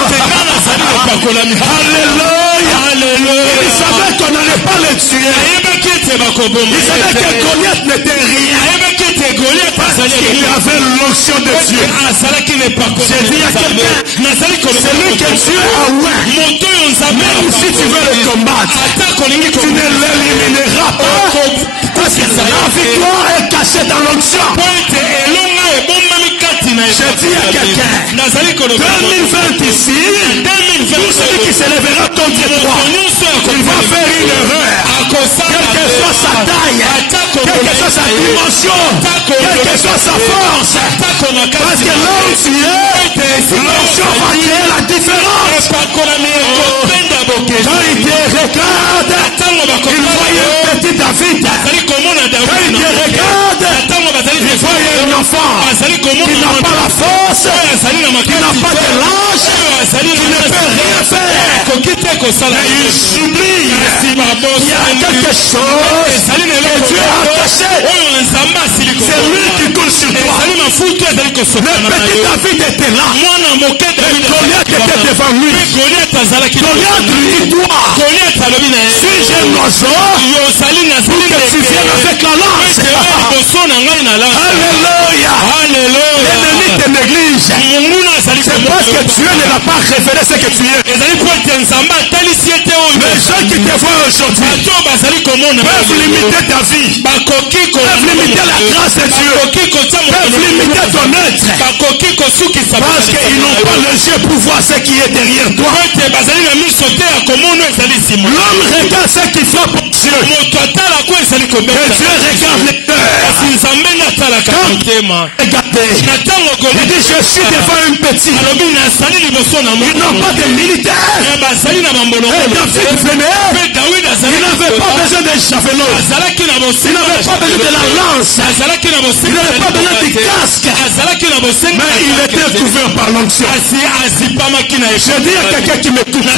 Alléluia. Il savait qu'on n'allait pas le tuer. Il savait que Goliath n'était rien. Parce qu'il avait l'onction de Dieu. J'ai dit à quelqu'un, celui que Dieu a oint, même si tu veux le combattre, tu ne l'élimineras pas. Parce que la victoire est cachée dans l'onction. J'ai dit à quelqu'un, 2020 ici, tout celui qui s'élèvera contre toi, il va faire une erreur. Quelle que soit sa taille, quelle que soit sa dimension, quelle que soit sa force. Parce que là où tu es, l'onction va créer la différence. Quand il te regarde, il voyait un petit David. Quand il te regarde, il voyait un enfant qui n'a pas la force, qui n'a pas de l'âge, qui ne peut rien faire. Mais il s'oublie. Il y a quelque chose que Dieu a caché. C'est lui qui coule sur petit David était là. Et Goliath était devant lui. Goliath lui dit, toi, si j'ai un oiseau, pour que tu viennes avec la lance. Alléluia. L'ennemi te néglige. C'est parce que Dieu ne l'a pas révélé ce que tu es. Les gens qui te voient aujourd'hui peuvent limiter ta vie, peuvent limiter la grâce de Dieu, peuvent limiter ton être, parce qu'ils n'ont pas le jeu pour voir ce qui est derrière toi. L'homme regarde ce qu'il fait pour Dieu, et Dieu regarde les cœurs. Regardez, il dit, je suis devant un petit. Ils n'ont pas de militaires. Et David venait, il n'avait pas besoin d'un javelot, il n'avait pas besoin de la lance, il n'avait pas besoin du casque, mais il était couvert par l'onction. Je dis à quelqu'un qui m'écoute, non,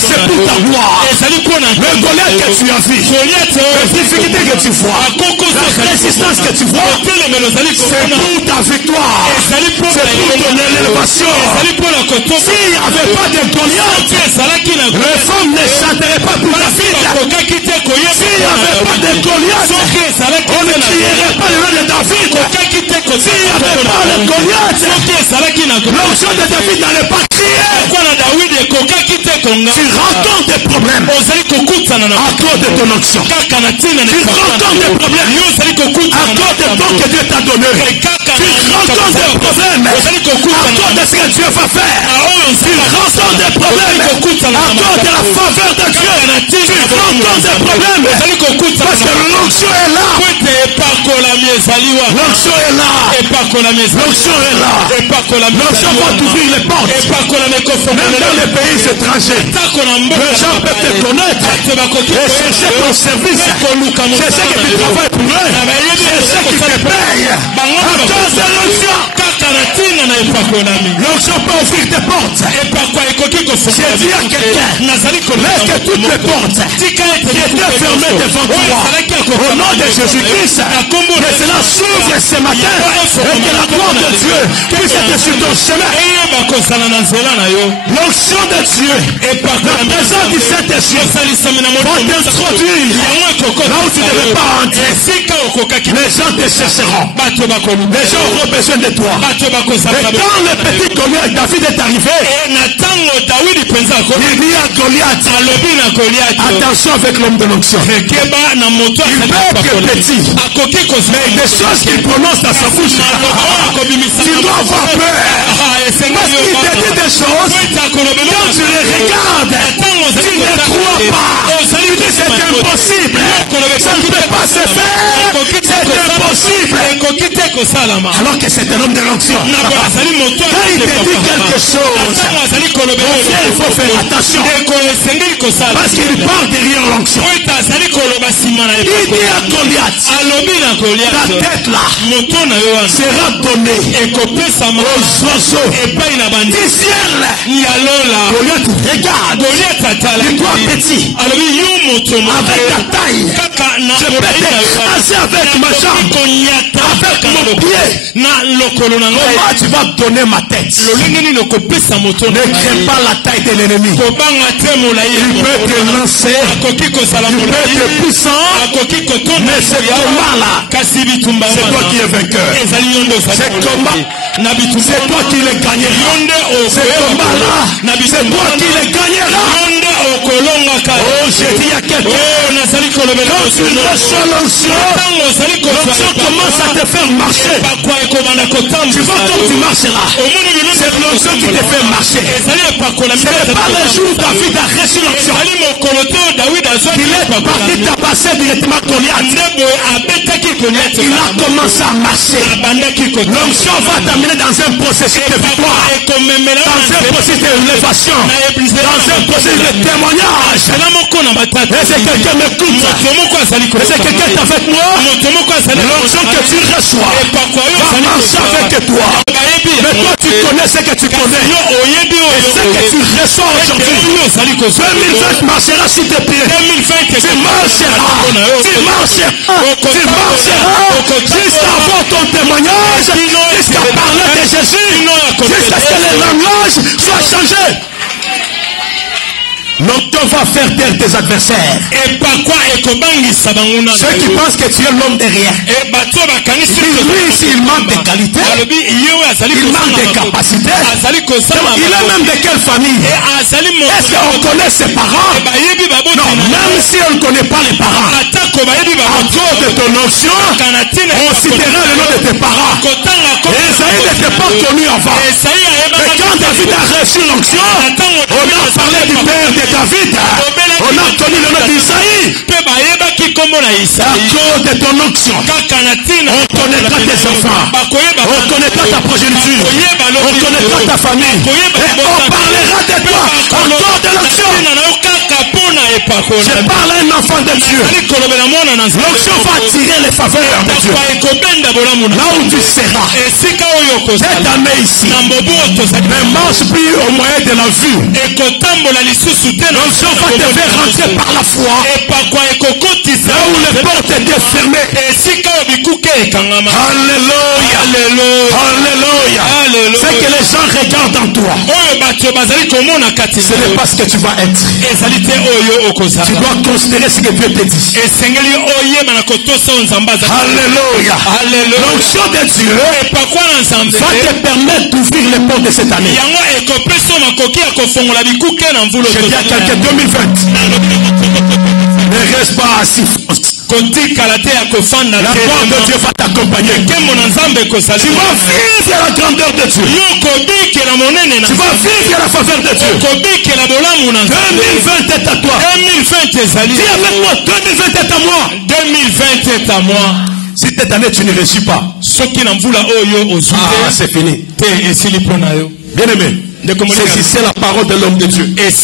c'est pour ta gloire. Le Goliath que tu as vu, les difficultés que tu vois, la résistance que tu vois, c'est pour ta victoire, c'est pour ton élévation. S'il n'y avait pas de Goliath, les femmes ne chanteraient pas pour David. S'il n'y avait pas de Goliath, on ne crierait pas le nom de David. S'il n'y avait pas de Goliath, l'onction de David n'allait pas crier. Tu rencontres des problèmes à cause de ton onction. Tu rencontres des problèmes à cause de ton que Dieu t'a donné. Tu rencontres des problèmes à cause de ce que Dieu va faire. Tu rencontres des problèmes à cause de la faveur de Dieu. Tu rencontres des problèmes parce que l'onction est là. L'onction est là. L'onction est là. L'onction va t'ouvrir les portes. Même dans les pays étrangers, les gens peuvent te connaître et chercher ton service. C'est ce que tu travailles pour eux. C'est ce qui te paye. À cause de l'onction. L'onction peut ouvrir tes portes. J'ai dit à quelqu'un, laisse que toutes les portes qui étaient fermées devant toi, au nom de Jésus-Christ, que cela s'ouvre ce matin et que la gloire de Dieu puisse être sur ton chemin. L'onction de Dieu, la présence du Saint-Esprit va t'introduire là où tu ne devais pas entrer. Les gens te chercheront. Les gens auront besoin de toi. Et quand le petit Goliath, David est arrivé, il dit à Goliath, attention avec l'homme de l'onction. Il peut être petit, mais des choses qu'il prononce dans sa bouche, tu dois avoir peur. Parce qu'il te dit des choses, quand tu les regardes, tu ne crois pas. Tu dis c'est impossible. Ça ne peut pas se faire. C'est impossible. Alors que c'est un homme de l'onction. Quand il te dit quelque chose, il faut faire attention. Parce qu'il parle derrière l'onction. Il dit à Goliath, ta tête là sera donnée aux oiseaux du ciel. Goliath regarde. Et toi petit, avec ta taille, je peux t'écraser avec ma jambe, avec mon pied. Comment tu vas donner ma tête? Ne crains pas la taille de l'ennemi. Il peut te lancer, il peut être puissant, mais c'est combat là. C'est toi qui es vainqueur. C'est combat. C'est toi qui les gagneras. C'est combat là. C'est toi qui les gagneras. Oh, j'ai dit à quelqu'un, quand tu reçois l'onction, l'onction commence à te faire marcher. Tu vois comme tu marches là. C'est l'onction qui te fait marcher. C'est pas le jour où David a reçu l'onction. Il est parti tabasser directement Goliath. Il a commencé à marcher. L'onction va t'amener dans un processus de victoire, dans un processus d'élévation, dans un processus de témoignage. Et c'est quelqu'un m'écoute. Et c'est quelqu'un qui est avec moi. L'onction que tu reçois va marcher avec toi. Mais toi tu connais ce que tu connais. Et ce que tu reçois aujourd'hui. 2020 marchera sur tes pieds. Tu marcheras. Tu marcheras. Tu marcheras. Juste avant ton témoignage, jusqu'à parler de Jésus, jusqu'à ce que le langage soit changé. L'onction va faire taire tes adversaires. Ceux qui pensent que tu es l'homme derrière. Lui ici, il manque de qualité. Il manque de capacité. Il est même de quelle famille? Est-ce qu'on connaît ses parents? Non, même si on ne connaît pas les parents, à cause de ton onction, on citera le nom de tes parents. Esaïe n'était pas connu avant. Mais quand David a reçu l'onction, on a parlé du père de David. On a connu le nom d'Isaïe. À cause de ton onction, on connaîtra tes enfants, on connaîtra ta progéniture, on connaîtra ta famille, et on parlera de toi à cause de l'onction. Je parle à un enfant de Dieu. L'onction va attirer les faveurs de Dieu. Là où tu seras, cette année ici, ne marche plus au moyen de la vue. L'onction va te faire rentrer par la foi. Là où les portes étaient fermées. Alléluia. Alléluia. C'est que les gens regardent en toi. Ce n'est pas ce que tu vas être. Tu dois considérer ce que Dieu te dit. Alléluia. L'onction de Dieu va te permettre d'ouvrir les portes de cette année. Je dis à quelqu'un 2020. Ne reste pas assis. La gloire de Dieu va t'accompagner. Tu vas vivre la grandeur de Dieu. Tu vas vivre la faveur de Dieu. 2020 est à toi. Dis avec moi, 2020 est à moi. 2020 est à moi. Si cette année tu ne réussis pas, c'est fini. Bien aimé, saisissez la parole de l'homme de Dieu. Si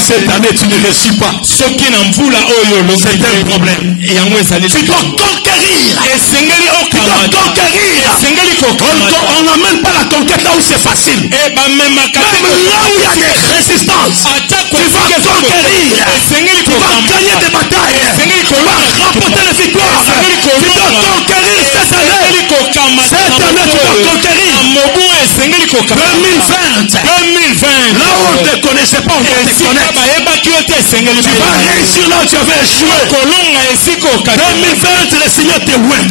cette année tu ne réussis pas, c'est un problème. Tu dois conquérir. Tu dois conquérir. On n'amène pas la conquête là où c'est facile. Même là où il y a des résistances, tu vas conquérir. Tu vas gagner des batailles. Tu vas remporter les victoires. Tu dois conquérir cette année. Cette année tu dois conquérir. 2020. Là où on ne te connaissait pas, on va te connaître. Tu vas réussir là où tu avais échoué. 2020, le Seigneur te oint.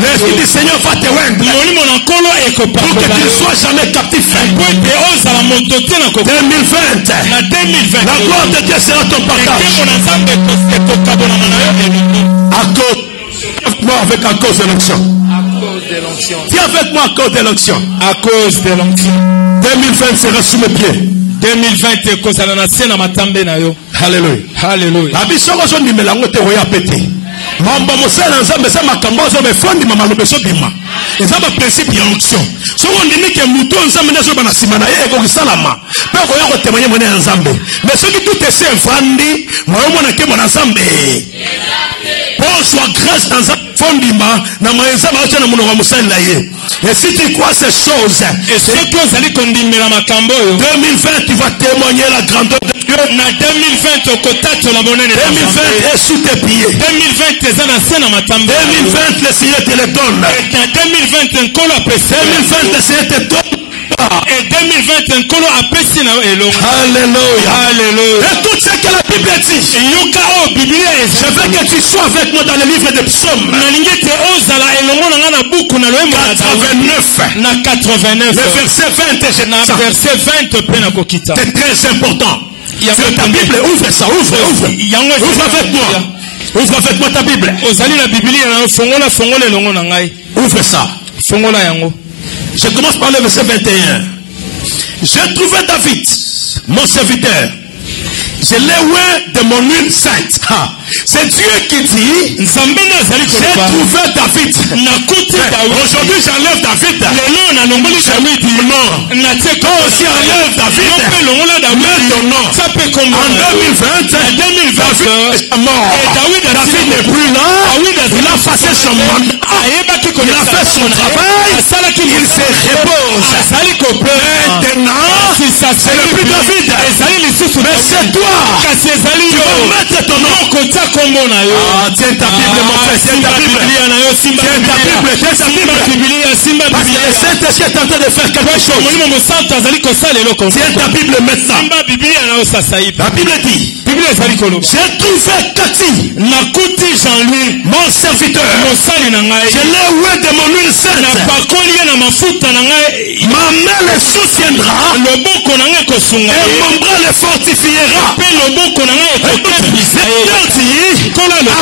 L'Esprit du Seigneur va te oindre. Pour que tu ne sois jamais captif. 2020. La gloire de Dieu sera ton partage. Avec à cause de l'onction. Dis avec moi à cause de l'onction. À cause de l'onction. 2020 sera sous mes pieds. 2020 est cause à la nation à matambe na yo. Alléluia. Alléluia. La biso ko ni melango te roya pété. Mamba mosala nzambe sa makambo zo be fondi mama lobeso bima. Eza ba principe ya onction. So on dit que muto nzambe na zo bana simana ye ko salama. Pe ko ya ko témoigner mona nzambe. Mais ce qui tout est c'est fandi, moi mona ke mona nzambe. Pour soit grâce dans un fondiment, dans ma nzambe acha na muno wa musala ye. Et si tu crois ces choses, et ce que vous allez condamner makambo 2020 tu vas témoigner la grandeur de Dieu. Na 2020 okotata la monnaie. 2020 est sous tes pieds. 2020 eza na sena matambe. 2020 le Seigneur te le donne. Et na 2020 nkolo apesa. 2020 le Seigneur te donne. Et 2020 nkolo apesa na elongo. Alléluia. Alléluia. Écoute ce que la Bible dit. Yoka o Biblia je veux que tu sois avec moi dans le livre des psaumes. Na lingete ozala elongo na ngana buku na loembo 89. Na 89. Le verset 20 na verset 20 pe na kokita. C'est très important. C'est ta Bible, ouvre ça, ouvre. Ouvre avec moi. Ouvre avec moi ta Bible. Ozali la Biblia na fongola elongo na ngai. Ouvre ça. Fongola yango. Je commence par le verset 21. J'ai trouvé David, mon serviteur. Je l'ai oint de mon huile sainte. C'est Dieu qui dit, j'ai trouvé David. Aujourd'hui j'enlève David. Toi aussi enlève David. Mets ton nom. En 2020, David est mort. David n'est plus là. Il a passé son mandat. Il a fait son travail. Il se repose. Maintenant, c'est le plus David. Mais c'est toi. Tu vas mettre ton nom. Tiens ta Bible, mon frère, tiens ta Bible. Simba Tiens ta Bible, tiens ta Bible. Parce que le Saint-Esprit est en train de faire quelque chose. Tiens ta Bible maintenant. La Bible dit, j'ai trouvé Cathy, mon serviteur. Je l'ai oué de mon huile sainte. Ma main le soutiendra et mon bras le fortifiera.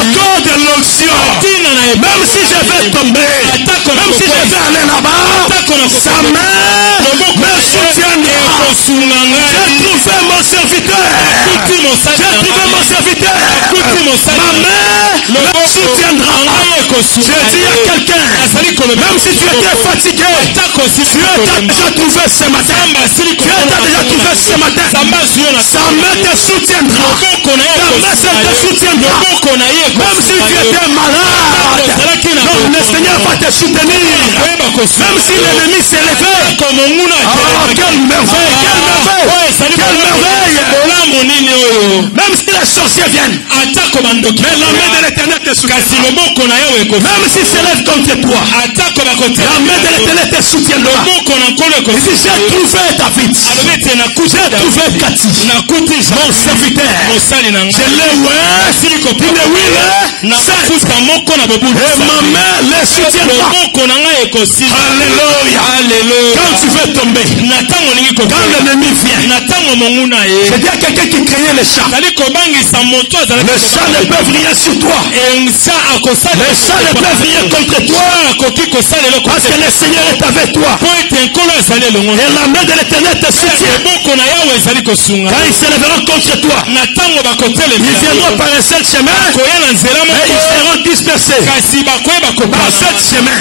Accorde l'onction. Même si je vais tomber, même si je vais aller là-bas, sa main me soutiendra. J'ai trouvé mon serviteur. J'ai trouvé mon serviteur. Ma main me soutiendra. Je dis à quelqu'un, même si tu étais fatigué, tu as déjà trouvé ce matin. Tu as déjà trouvé ce matin. Sa main te soutiendra. Ta main te soutiendra. Même si tu étais malade, le Seigneur va te soutenir. Même si l'ennemi s'est levé. Oh, quelle merveille, quelle merveille, quelle merveille. Même si les sorciers viennent, mais la main de l'Éternel te soutiendra. Même s'ils se lèvent contre toi, la main de l'Éternel te soutiendra. Il dit, j'ai trouvé David, j'ai trouvé Cathy, mon serviteur. Je l'ai une huile sainte. Et ma main les soutiendra. Alléluia. Quand tu veux tomber, quand l'ennemi vient, je dis à quelqu'un qui craignait les chats, les chats ne peuvent rien sur toi. Les chats ne peuvent rien contre toi. Parce que le Seigneur est avec toi. Et la main de l'Éternel te soutient. Quand ils se lèveront contre toi, ils viendront par un seul chemin et ils seront dispersés par seul chemin.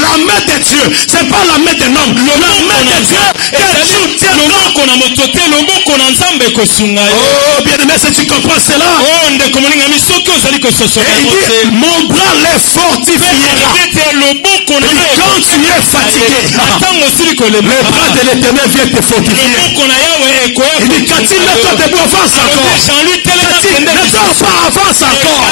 La main de Dieu, c'est pas la main d'un homme. La main de Dieu te soutiendra. Oh, bien aimé, si tu comprends cela, et il dit, mon bras les fortifiera. Quand tu es fatigué, le bras de l'Éternel vient te fortifier. Il dit, Cathy, mets-toi debout, avance encore. Cathy, ne dors pas, avance encore.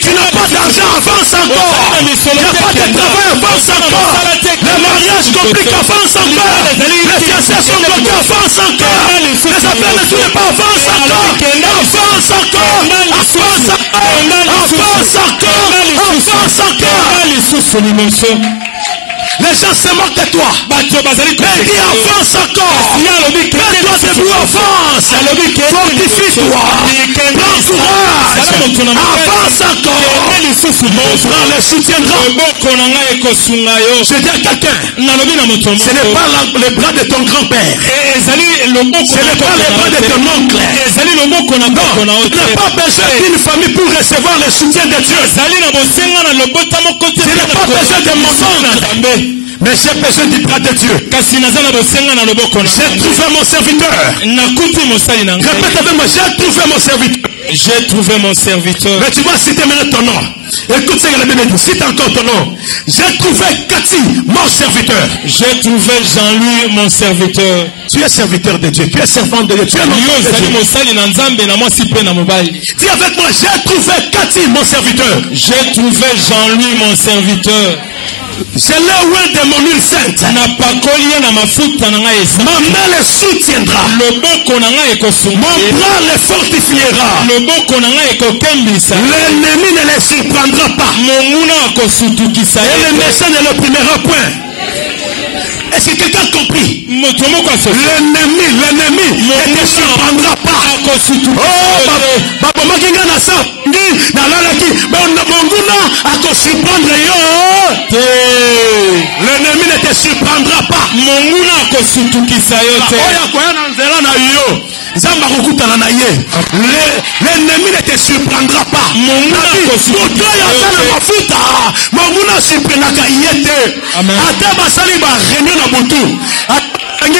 Tu n'as pas d'argent, avance encore. Il n'y a pas de travail, avance encore. Le mariage compliqué, avance encore. Les fiançailles sont bloquées, avance encore. Les appels ne tournent pas, avance encore. Avance encore. Avance encore. Avance encore. Les gens se moquent de toi. Mais dis avance encore. Mets-toi debout, avance. Fortifie-toi. Prends courage. Avance encore. Mon frère le soutiendra. Je dis à quelqu'un, ce n'est pas les bras de ton grand-père. Ce n'est pas les bras de ton oncle. Non, tu n'as pas besoin d'une famille pour recevoir le soutien de Dieu. Tu n'as pas besoin de mon oncle. Mais j'ai besoin du bras de Dieu. J'ai trouvé mon serviteur. Répète avec moi, j'ai trouvé mon serviteur. J'ai trouvé mon serviteur. Mais tu vas citer maintenant ton nom. Écoute ce que la Bible dit. Cite encore ton nom. J'ai trouvé Cathy, mon serviteur. J'ai trouvé Jean-Louis, mon serviteur. Tu es serviteur de Dieu. Tu es servant de Dieu. Tu es l'enfant de Dieu. Dis avec moi, j'ai trouvé Cathy, mon serviteur. J'ai trouvé Jean-Louis, mon serviteur. C'est le ouin de mon huile sainte. Ma main le soutiendra. Mon bras le fortifiera. L'ennemi ne les surprendra pas. Et le méchant ne l'opprimera point. Est-ce que quelqu'un a compris? L'ennemi ne te surprendra pas. L'ennemi ne te surprendra pas. L'ennemi ne te surprendra pas.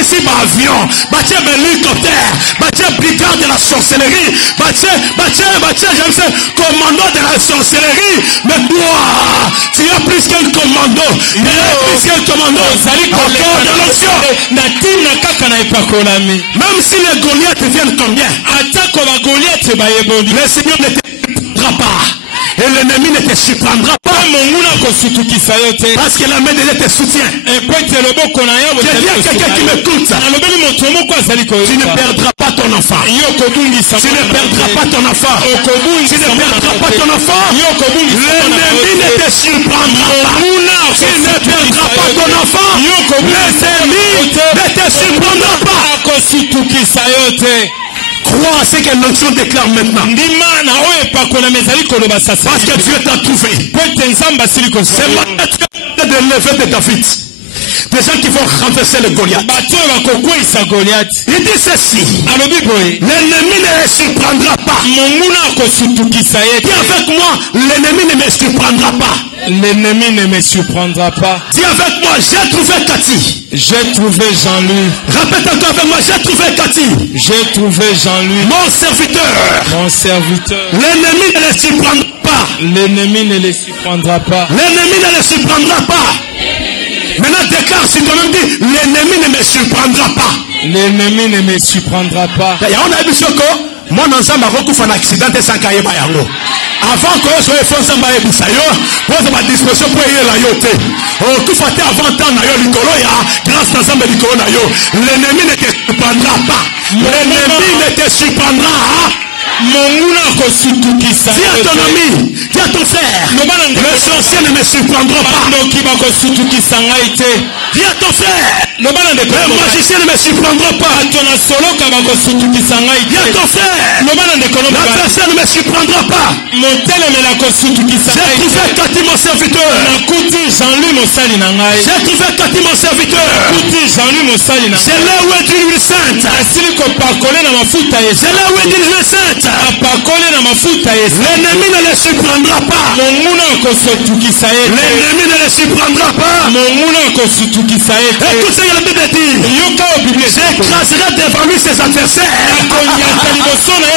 Ici, avion, bâtir l'hélicoptère, bâtir brigade de la sorcellerie, bâtir, commandant de la sorcellerie. Mais toi, tu Tu as plus qu'un commando. Il y a plus qu'un commando. Encore de l'onction. Même si les Goliaths viennent combien? Le Seigneur ne t'aidera pas. Et l'ennemi ne te surprendra pas. Parce que la main de Dieu te soutient. Je dis à quelqu'un qui m'écoute, tu ne perdras pas ton enfant. Tu ne perdras pas ton enfant. Tu ne perdras pas ton enfant. L'ennemi ne te surprendra pas. Tu ne perdras pas ton enfant. L'ennemi ne te surprendra pas. Crois à ce que l'onction déclare maintenant. Parce que Dieu t'a trouvé. C'est maintenant de lever de David. Des gens qui vont renverser le Goliath. Il dit ceci. L'ennemi ne me surprendra pas. Dis avec moi, l'ennemi ne me surprendra pas. L'ennemi ne me surprendra pas. Dis avec moi, j'ai trouvé Cathy. J'ai trouvé Jean-Louis. Répète encore avec moi, j'ai trouvé Cathy. J'ai trouvé Jean-Louis. Mon serviteur. Mon serviteur. L'ennemi ne le surprendra pas. L'ennemi ne le surprendra pas. L'ennemi ne le surprendra pas. Maintenant déclare si toi-même dit, l'ennemi ne me surprendra pas. L'ennemi ne me surprendra pas. On a vu ce que moi dans un Maroc fait un accident de 5 ans. Avant que je sois fait un Bisayo, moi j'ai ma disposition pour y aller là. Tout fait avant temps na yo likolo ya grâce à Zamba likolo na yo. L'ennemi ne te surprendra pas. L'ennemi ne te surprendra. Dis à ton ami, dis à ton frère, le sorcier ne me surprendra pas. Dis à ton frère, le magicien ne me surprendra pas. Dis à ton frère, l'adversaire ne me surprendra pas. J'ai trouvé Cathy mon serviteur. J'ai trouvé Cathy mon serviteur. C'est là où est l'huile sainte. C'est là où est l'huile sainte. L'ennemi ne le surprendra pas. L'ennemi ne le surprendra pas. Écoute ce que la Bible dit. J'écraserai devant lui ses adversaires. J'écraserai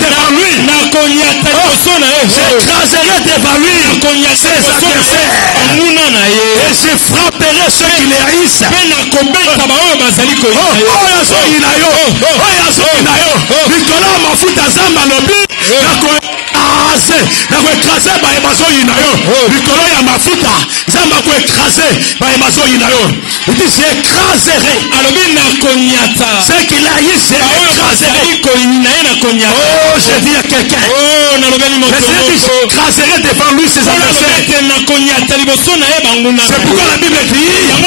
devant lui. J'écraserai devant lui ses adversaires. Et je frapperai ceux qui les haïssent. Nicolas Mafuta Zamba Lobi. Écraser par Emazo Inayo. Nicolas Yamafuta Zamba ko écraser par Emazo Inayo. Il dit j'écraserai. C'est qu'il a eu, j'écraserai. Oh, je dis à quelqu'un. J'écraserai devant lui ses adversaires. C'est pourquoi la Bible dit il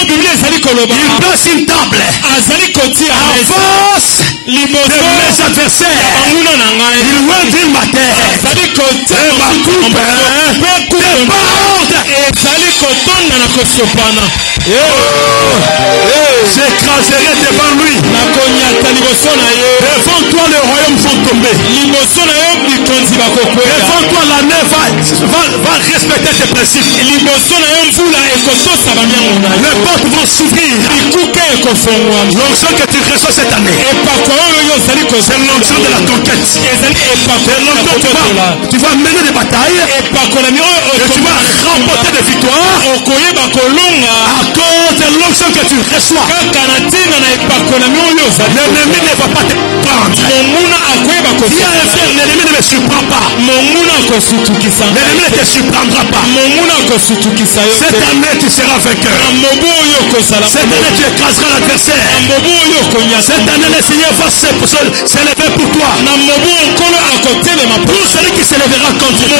place une table en face de mes adversaires. Il va dire ma terre. Ma coupe j'écraserai devant lui. Devant toi les royaumes vont tomber. Devant toi la nef va respecter tes principes. Les portes vont s'ouvrir. L'onction que tu reçois cette année, c'est l'onction de la conquête. Tu vas mener des batailles et tu vas remporter des victoires à cause de l'onction que tu reçois. L'ennemi ne va pas te prendre. Viens et frère, l'ennemi ne me surprend pas. L'ennemi ne te surprendra pas. Cette année tu seras vainqueur. Cette année tu écraseras l'adversaire. Cette année le Seigneur va s'élever pour toi. Pour celui qui s'élèvera contre toi,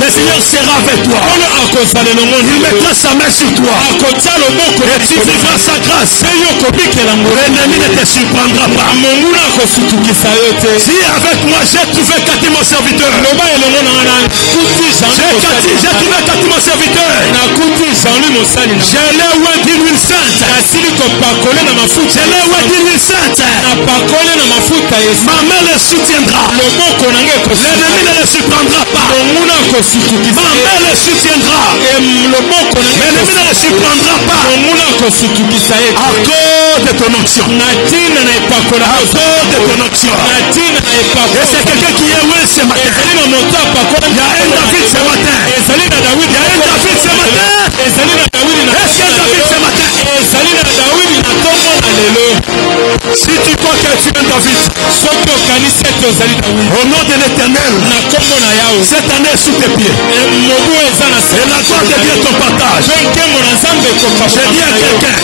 le Seigneur sera avec toi. Il mettra sa main sur toi et tu vivras sa grâce. L'ennemi ne te surprendra pas. Si avec moi j'ai trouvé Cathy mon serviteur. J'ai trouvé Cathy mon serviteur. Je l'ai oué d'huile sainte. Je l'ai oué d'huile sainte. Ma main le soutiendra. L'ennemi ne le surprendra pas. Ma main le soutiendra. L'ennemi ne le surprendra pas. À cause de ton onction. À cause de ton onction. Et c'est quelqu'un qui est où ce matin? Il y a un David ce matin. Il y a un David ce matin. Est-ce qu'il y a un David ce matin? Si tu crois que tu es un David, au nom de l'Éternel, cette année sous tes pieds, et la gloire de Dieu ton partage. Je dis à quelqu'un,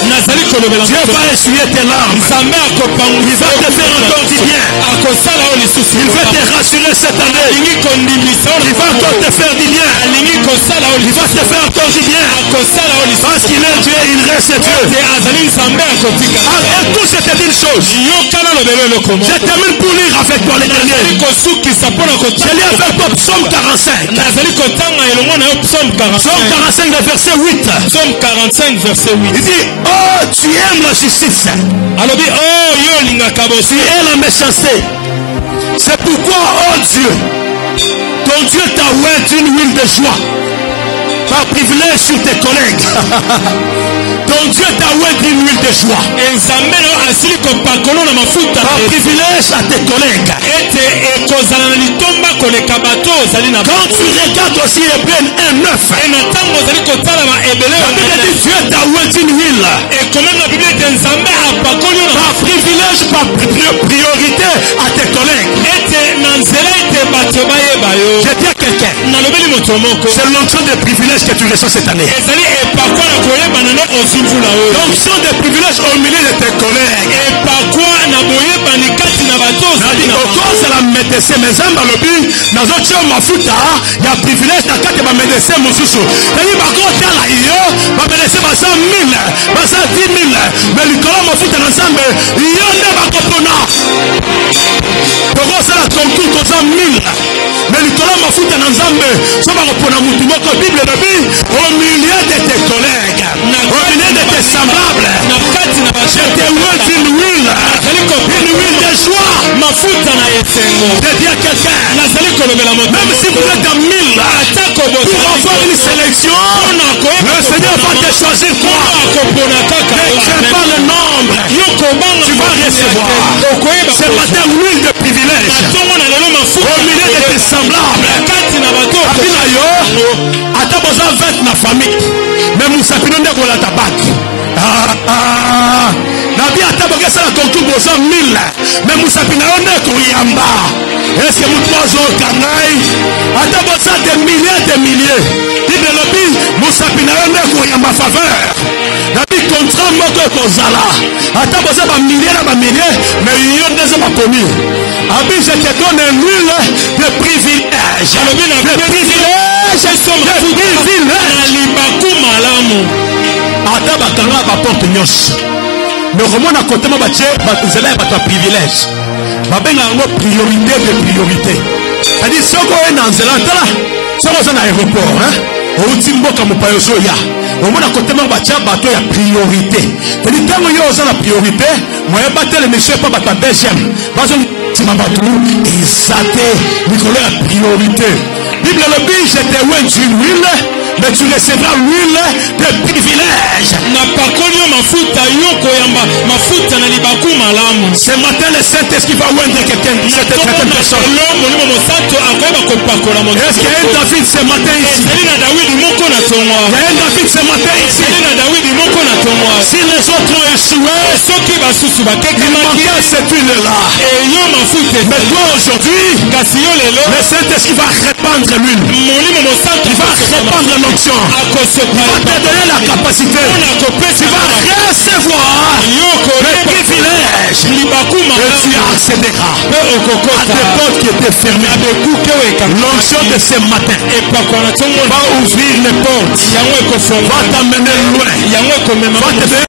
Dieu va essuyer tes larmes. Il va te faire encore du bien. Il va te rassurer cette année. Il va encore te faire du bien. Il va te faire encore du bien. Parce qu'il est Dieu, il reste Dieu. Écoute, je te dis une chose. Je termine pour lire avec toi les derniers. Je lis avec toi Psaume 45. Psaume 45, le verset 8. Psaume 45, verset 8. Il dit, oh, tu aimes la justice. Tu aimes la méchanceté. C'est pourquoi, oh Dieu, ton Dieu t'a ouvert une huile de joie par privilège sur tes collègues. Ton Dieu t'a ouvert une huile de joie par privilège à tes collègues. Quand tu regardes aussi Hébreux 1:9, Dieu t'a ouvert une huile par privilège, par priorité à tes collègues. Je dis à quelqu'un, c'est l'onction de privilège que tu reçois cette année. L'onction de privilège au milieu de tes collègues. Au cause de la médecine, mais j'aime le but, dans un homme à foutre, il y a privilège dans le cadre de ma médecine, mon chouchou. C'est-à-dire, ma grande dans la IO, ma médecine va 100 000, va 10 000, mais le colon m'a foutu ensemble, il y en a ma copona. Donc, c'est la concours comme 100 000, mais le colon m'a foutu ensemble, ça va reprendre mon tout, mon Bible de vie, au milieu de tes collègues, au milieu de tes semblables. Je t'ai ouvert une huile de joie. Je dis à quelqu'un, même si vous êtes dans 1000, pour avoir une sélection, le Seigneur va te choisir toi. Ne crains pas le nombre, tu vas recevoir. Ce matin, l'huile de privilège au milieu de tes semblables. Attends, vous avez ma famille, mais vous savez pas de la tabac. Nabi ataboka sala concours boza 1000 mais musapina onde koyamba est-ce que mutwazo kanai atabosa des milliers Bible lobi musapina onde koyamba faveur Nabi contrat moko kozala atabosa ba milliers mais yonde za ba komi abi je te donne une huile de privilège de privilège libaku malamu ata bakanga ba porte nyos mais comment on a côté ma bache bazela ba ta privilège ba benga ngo priorité de priorité c'est-à-dire soko en nzela tala soko za na aéroport hein o timboka mopayo soya au moins à côté ma bache bato ya priorité c'est-à-dire tango yo za la priorité moi battre le monsieur pas ba deuxième bazo tima bato exaté Nicolas la priorité Bible le bi j'étais où une huile mais tu recevras l'huile de privilège. Ce matin, le Saint-Esprit va oindre quelqu'un, certaines personnes. Est-ce qu'il y a un David ce matin ici? Il y a un David ce matin ici. Si les autres ont échoué, il manquait cette huile-là. Mais toi aujourd'hui, le Saint-Esprit va répandre l'huile. Il va répandre l'onction. Il va te donner la capacité. Tu vas recevoir le privilège. Et tu accéderas à des portes qui étaient fermées. L'onction de ce matin va ouvrir les portes. Va t'amener loin. Va te donner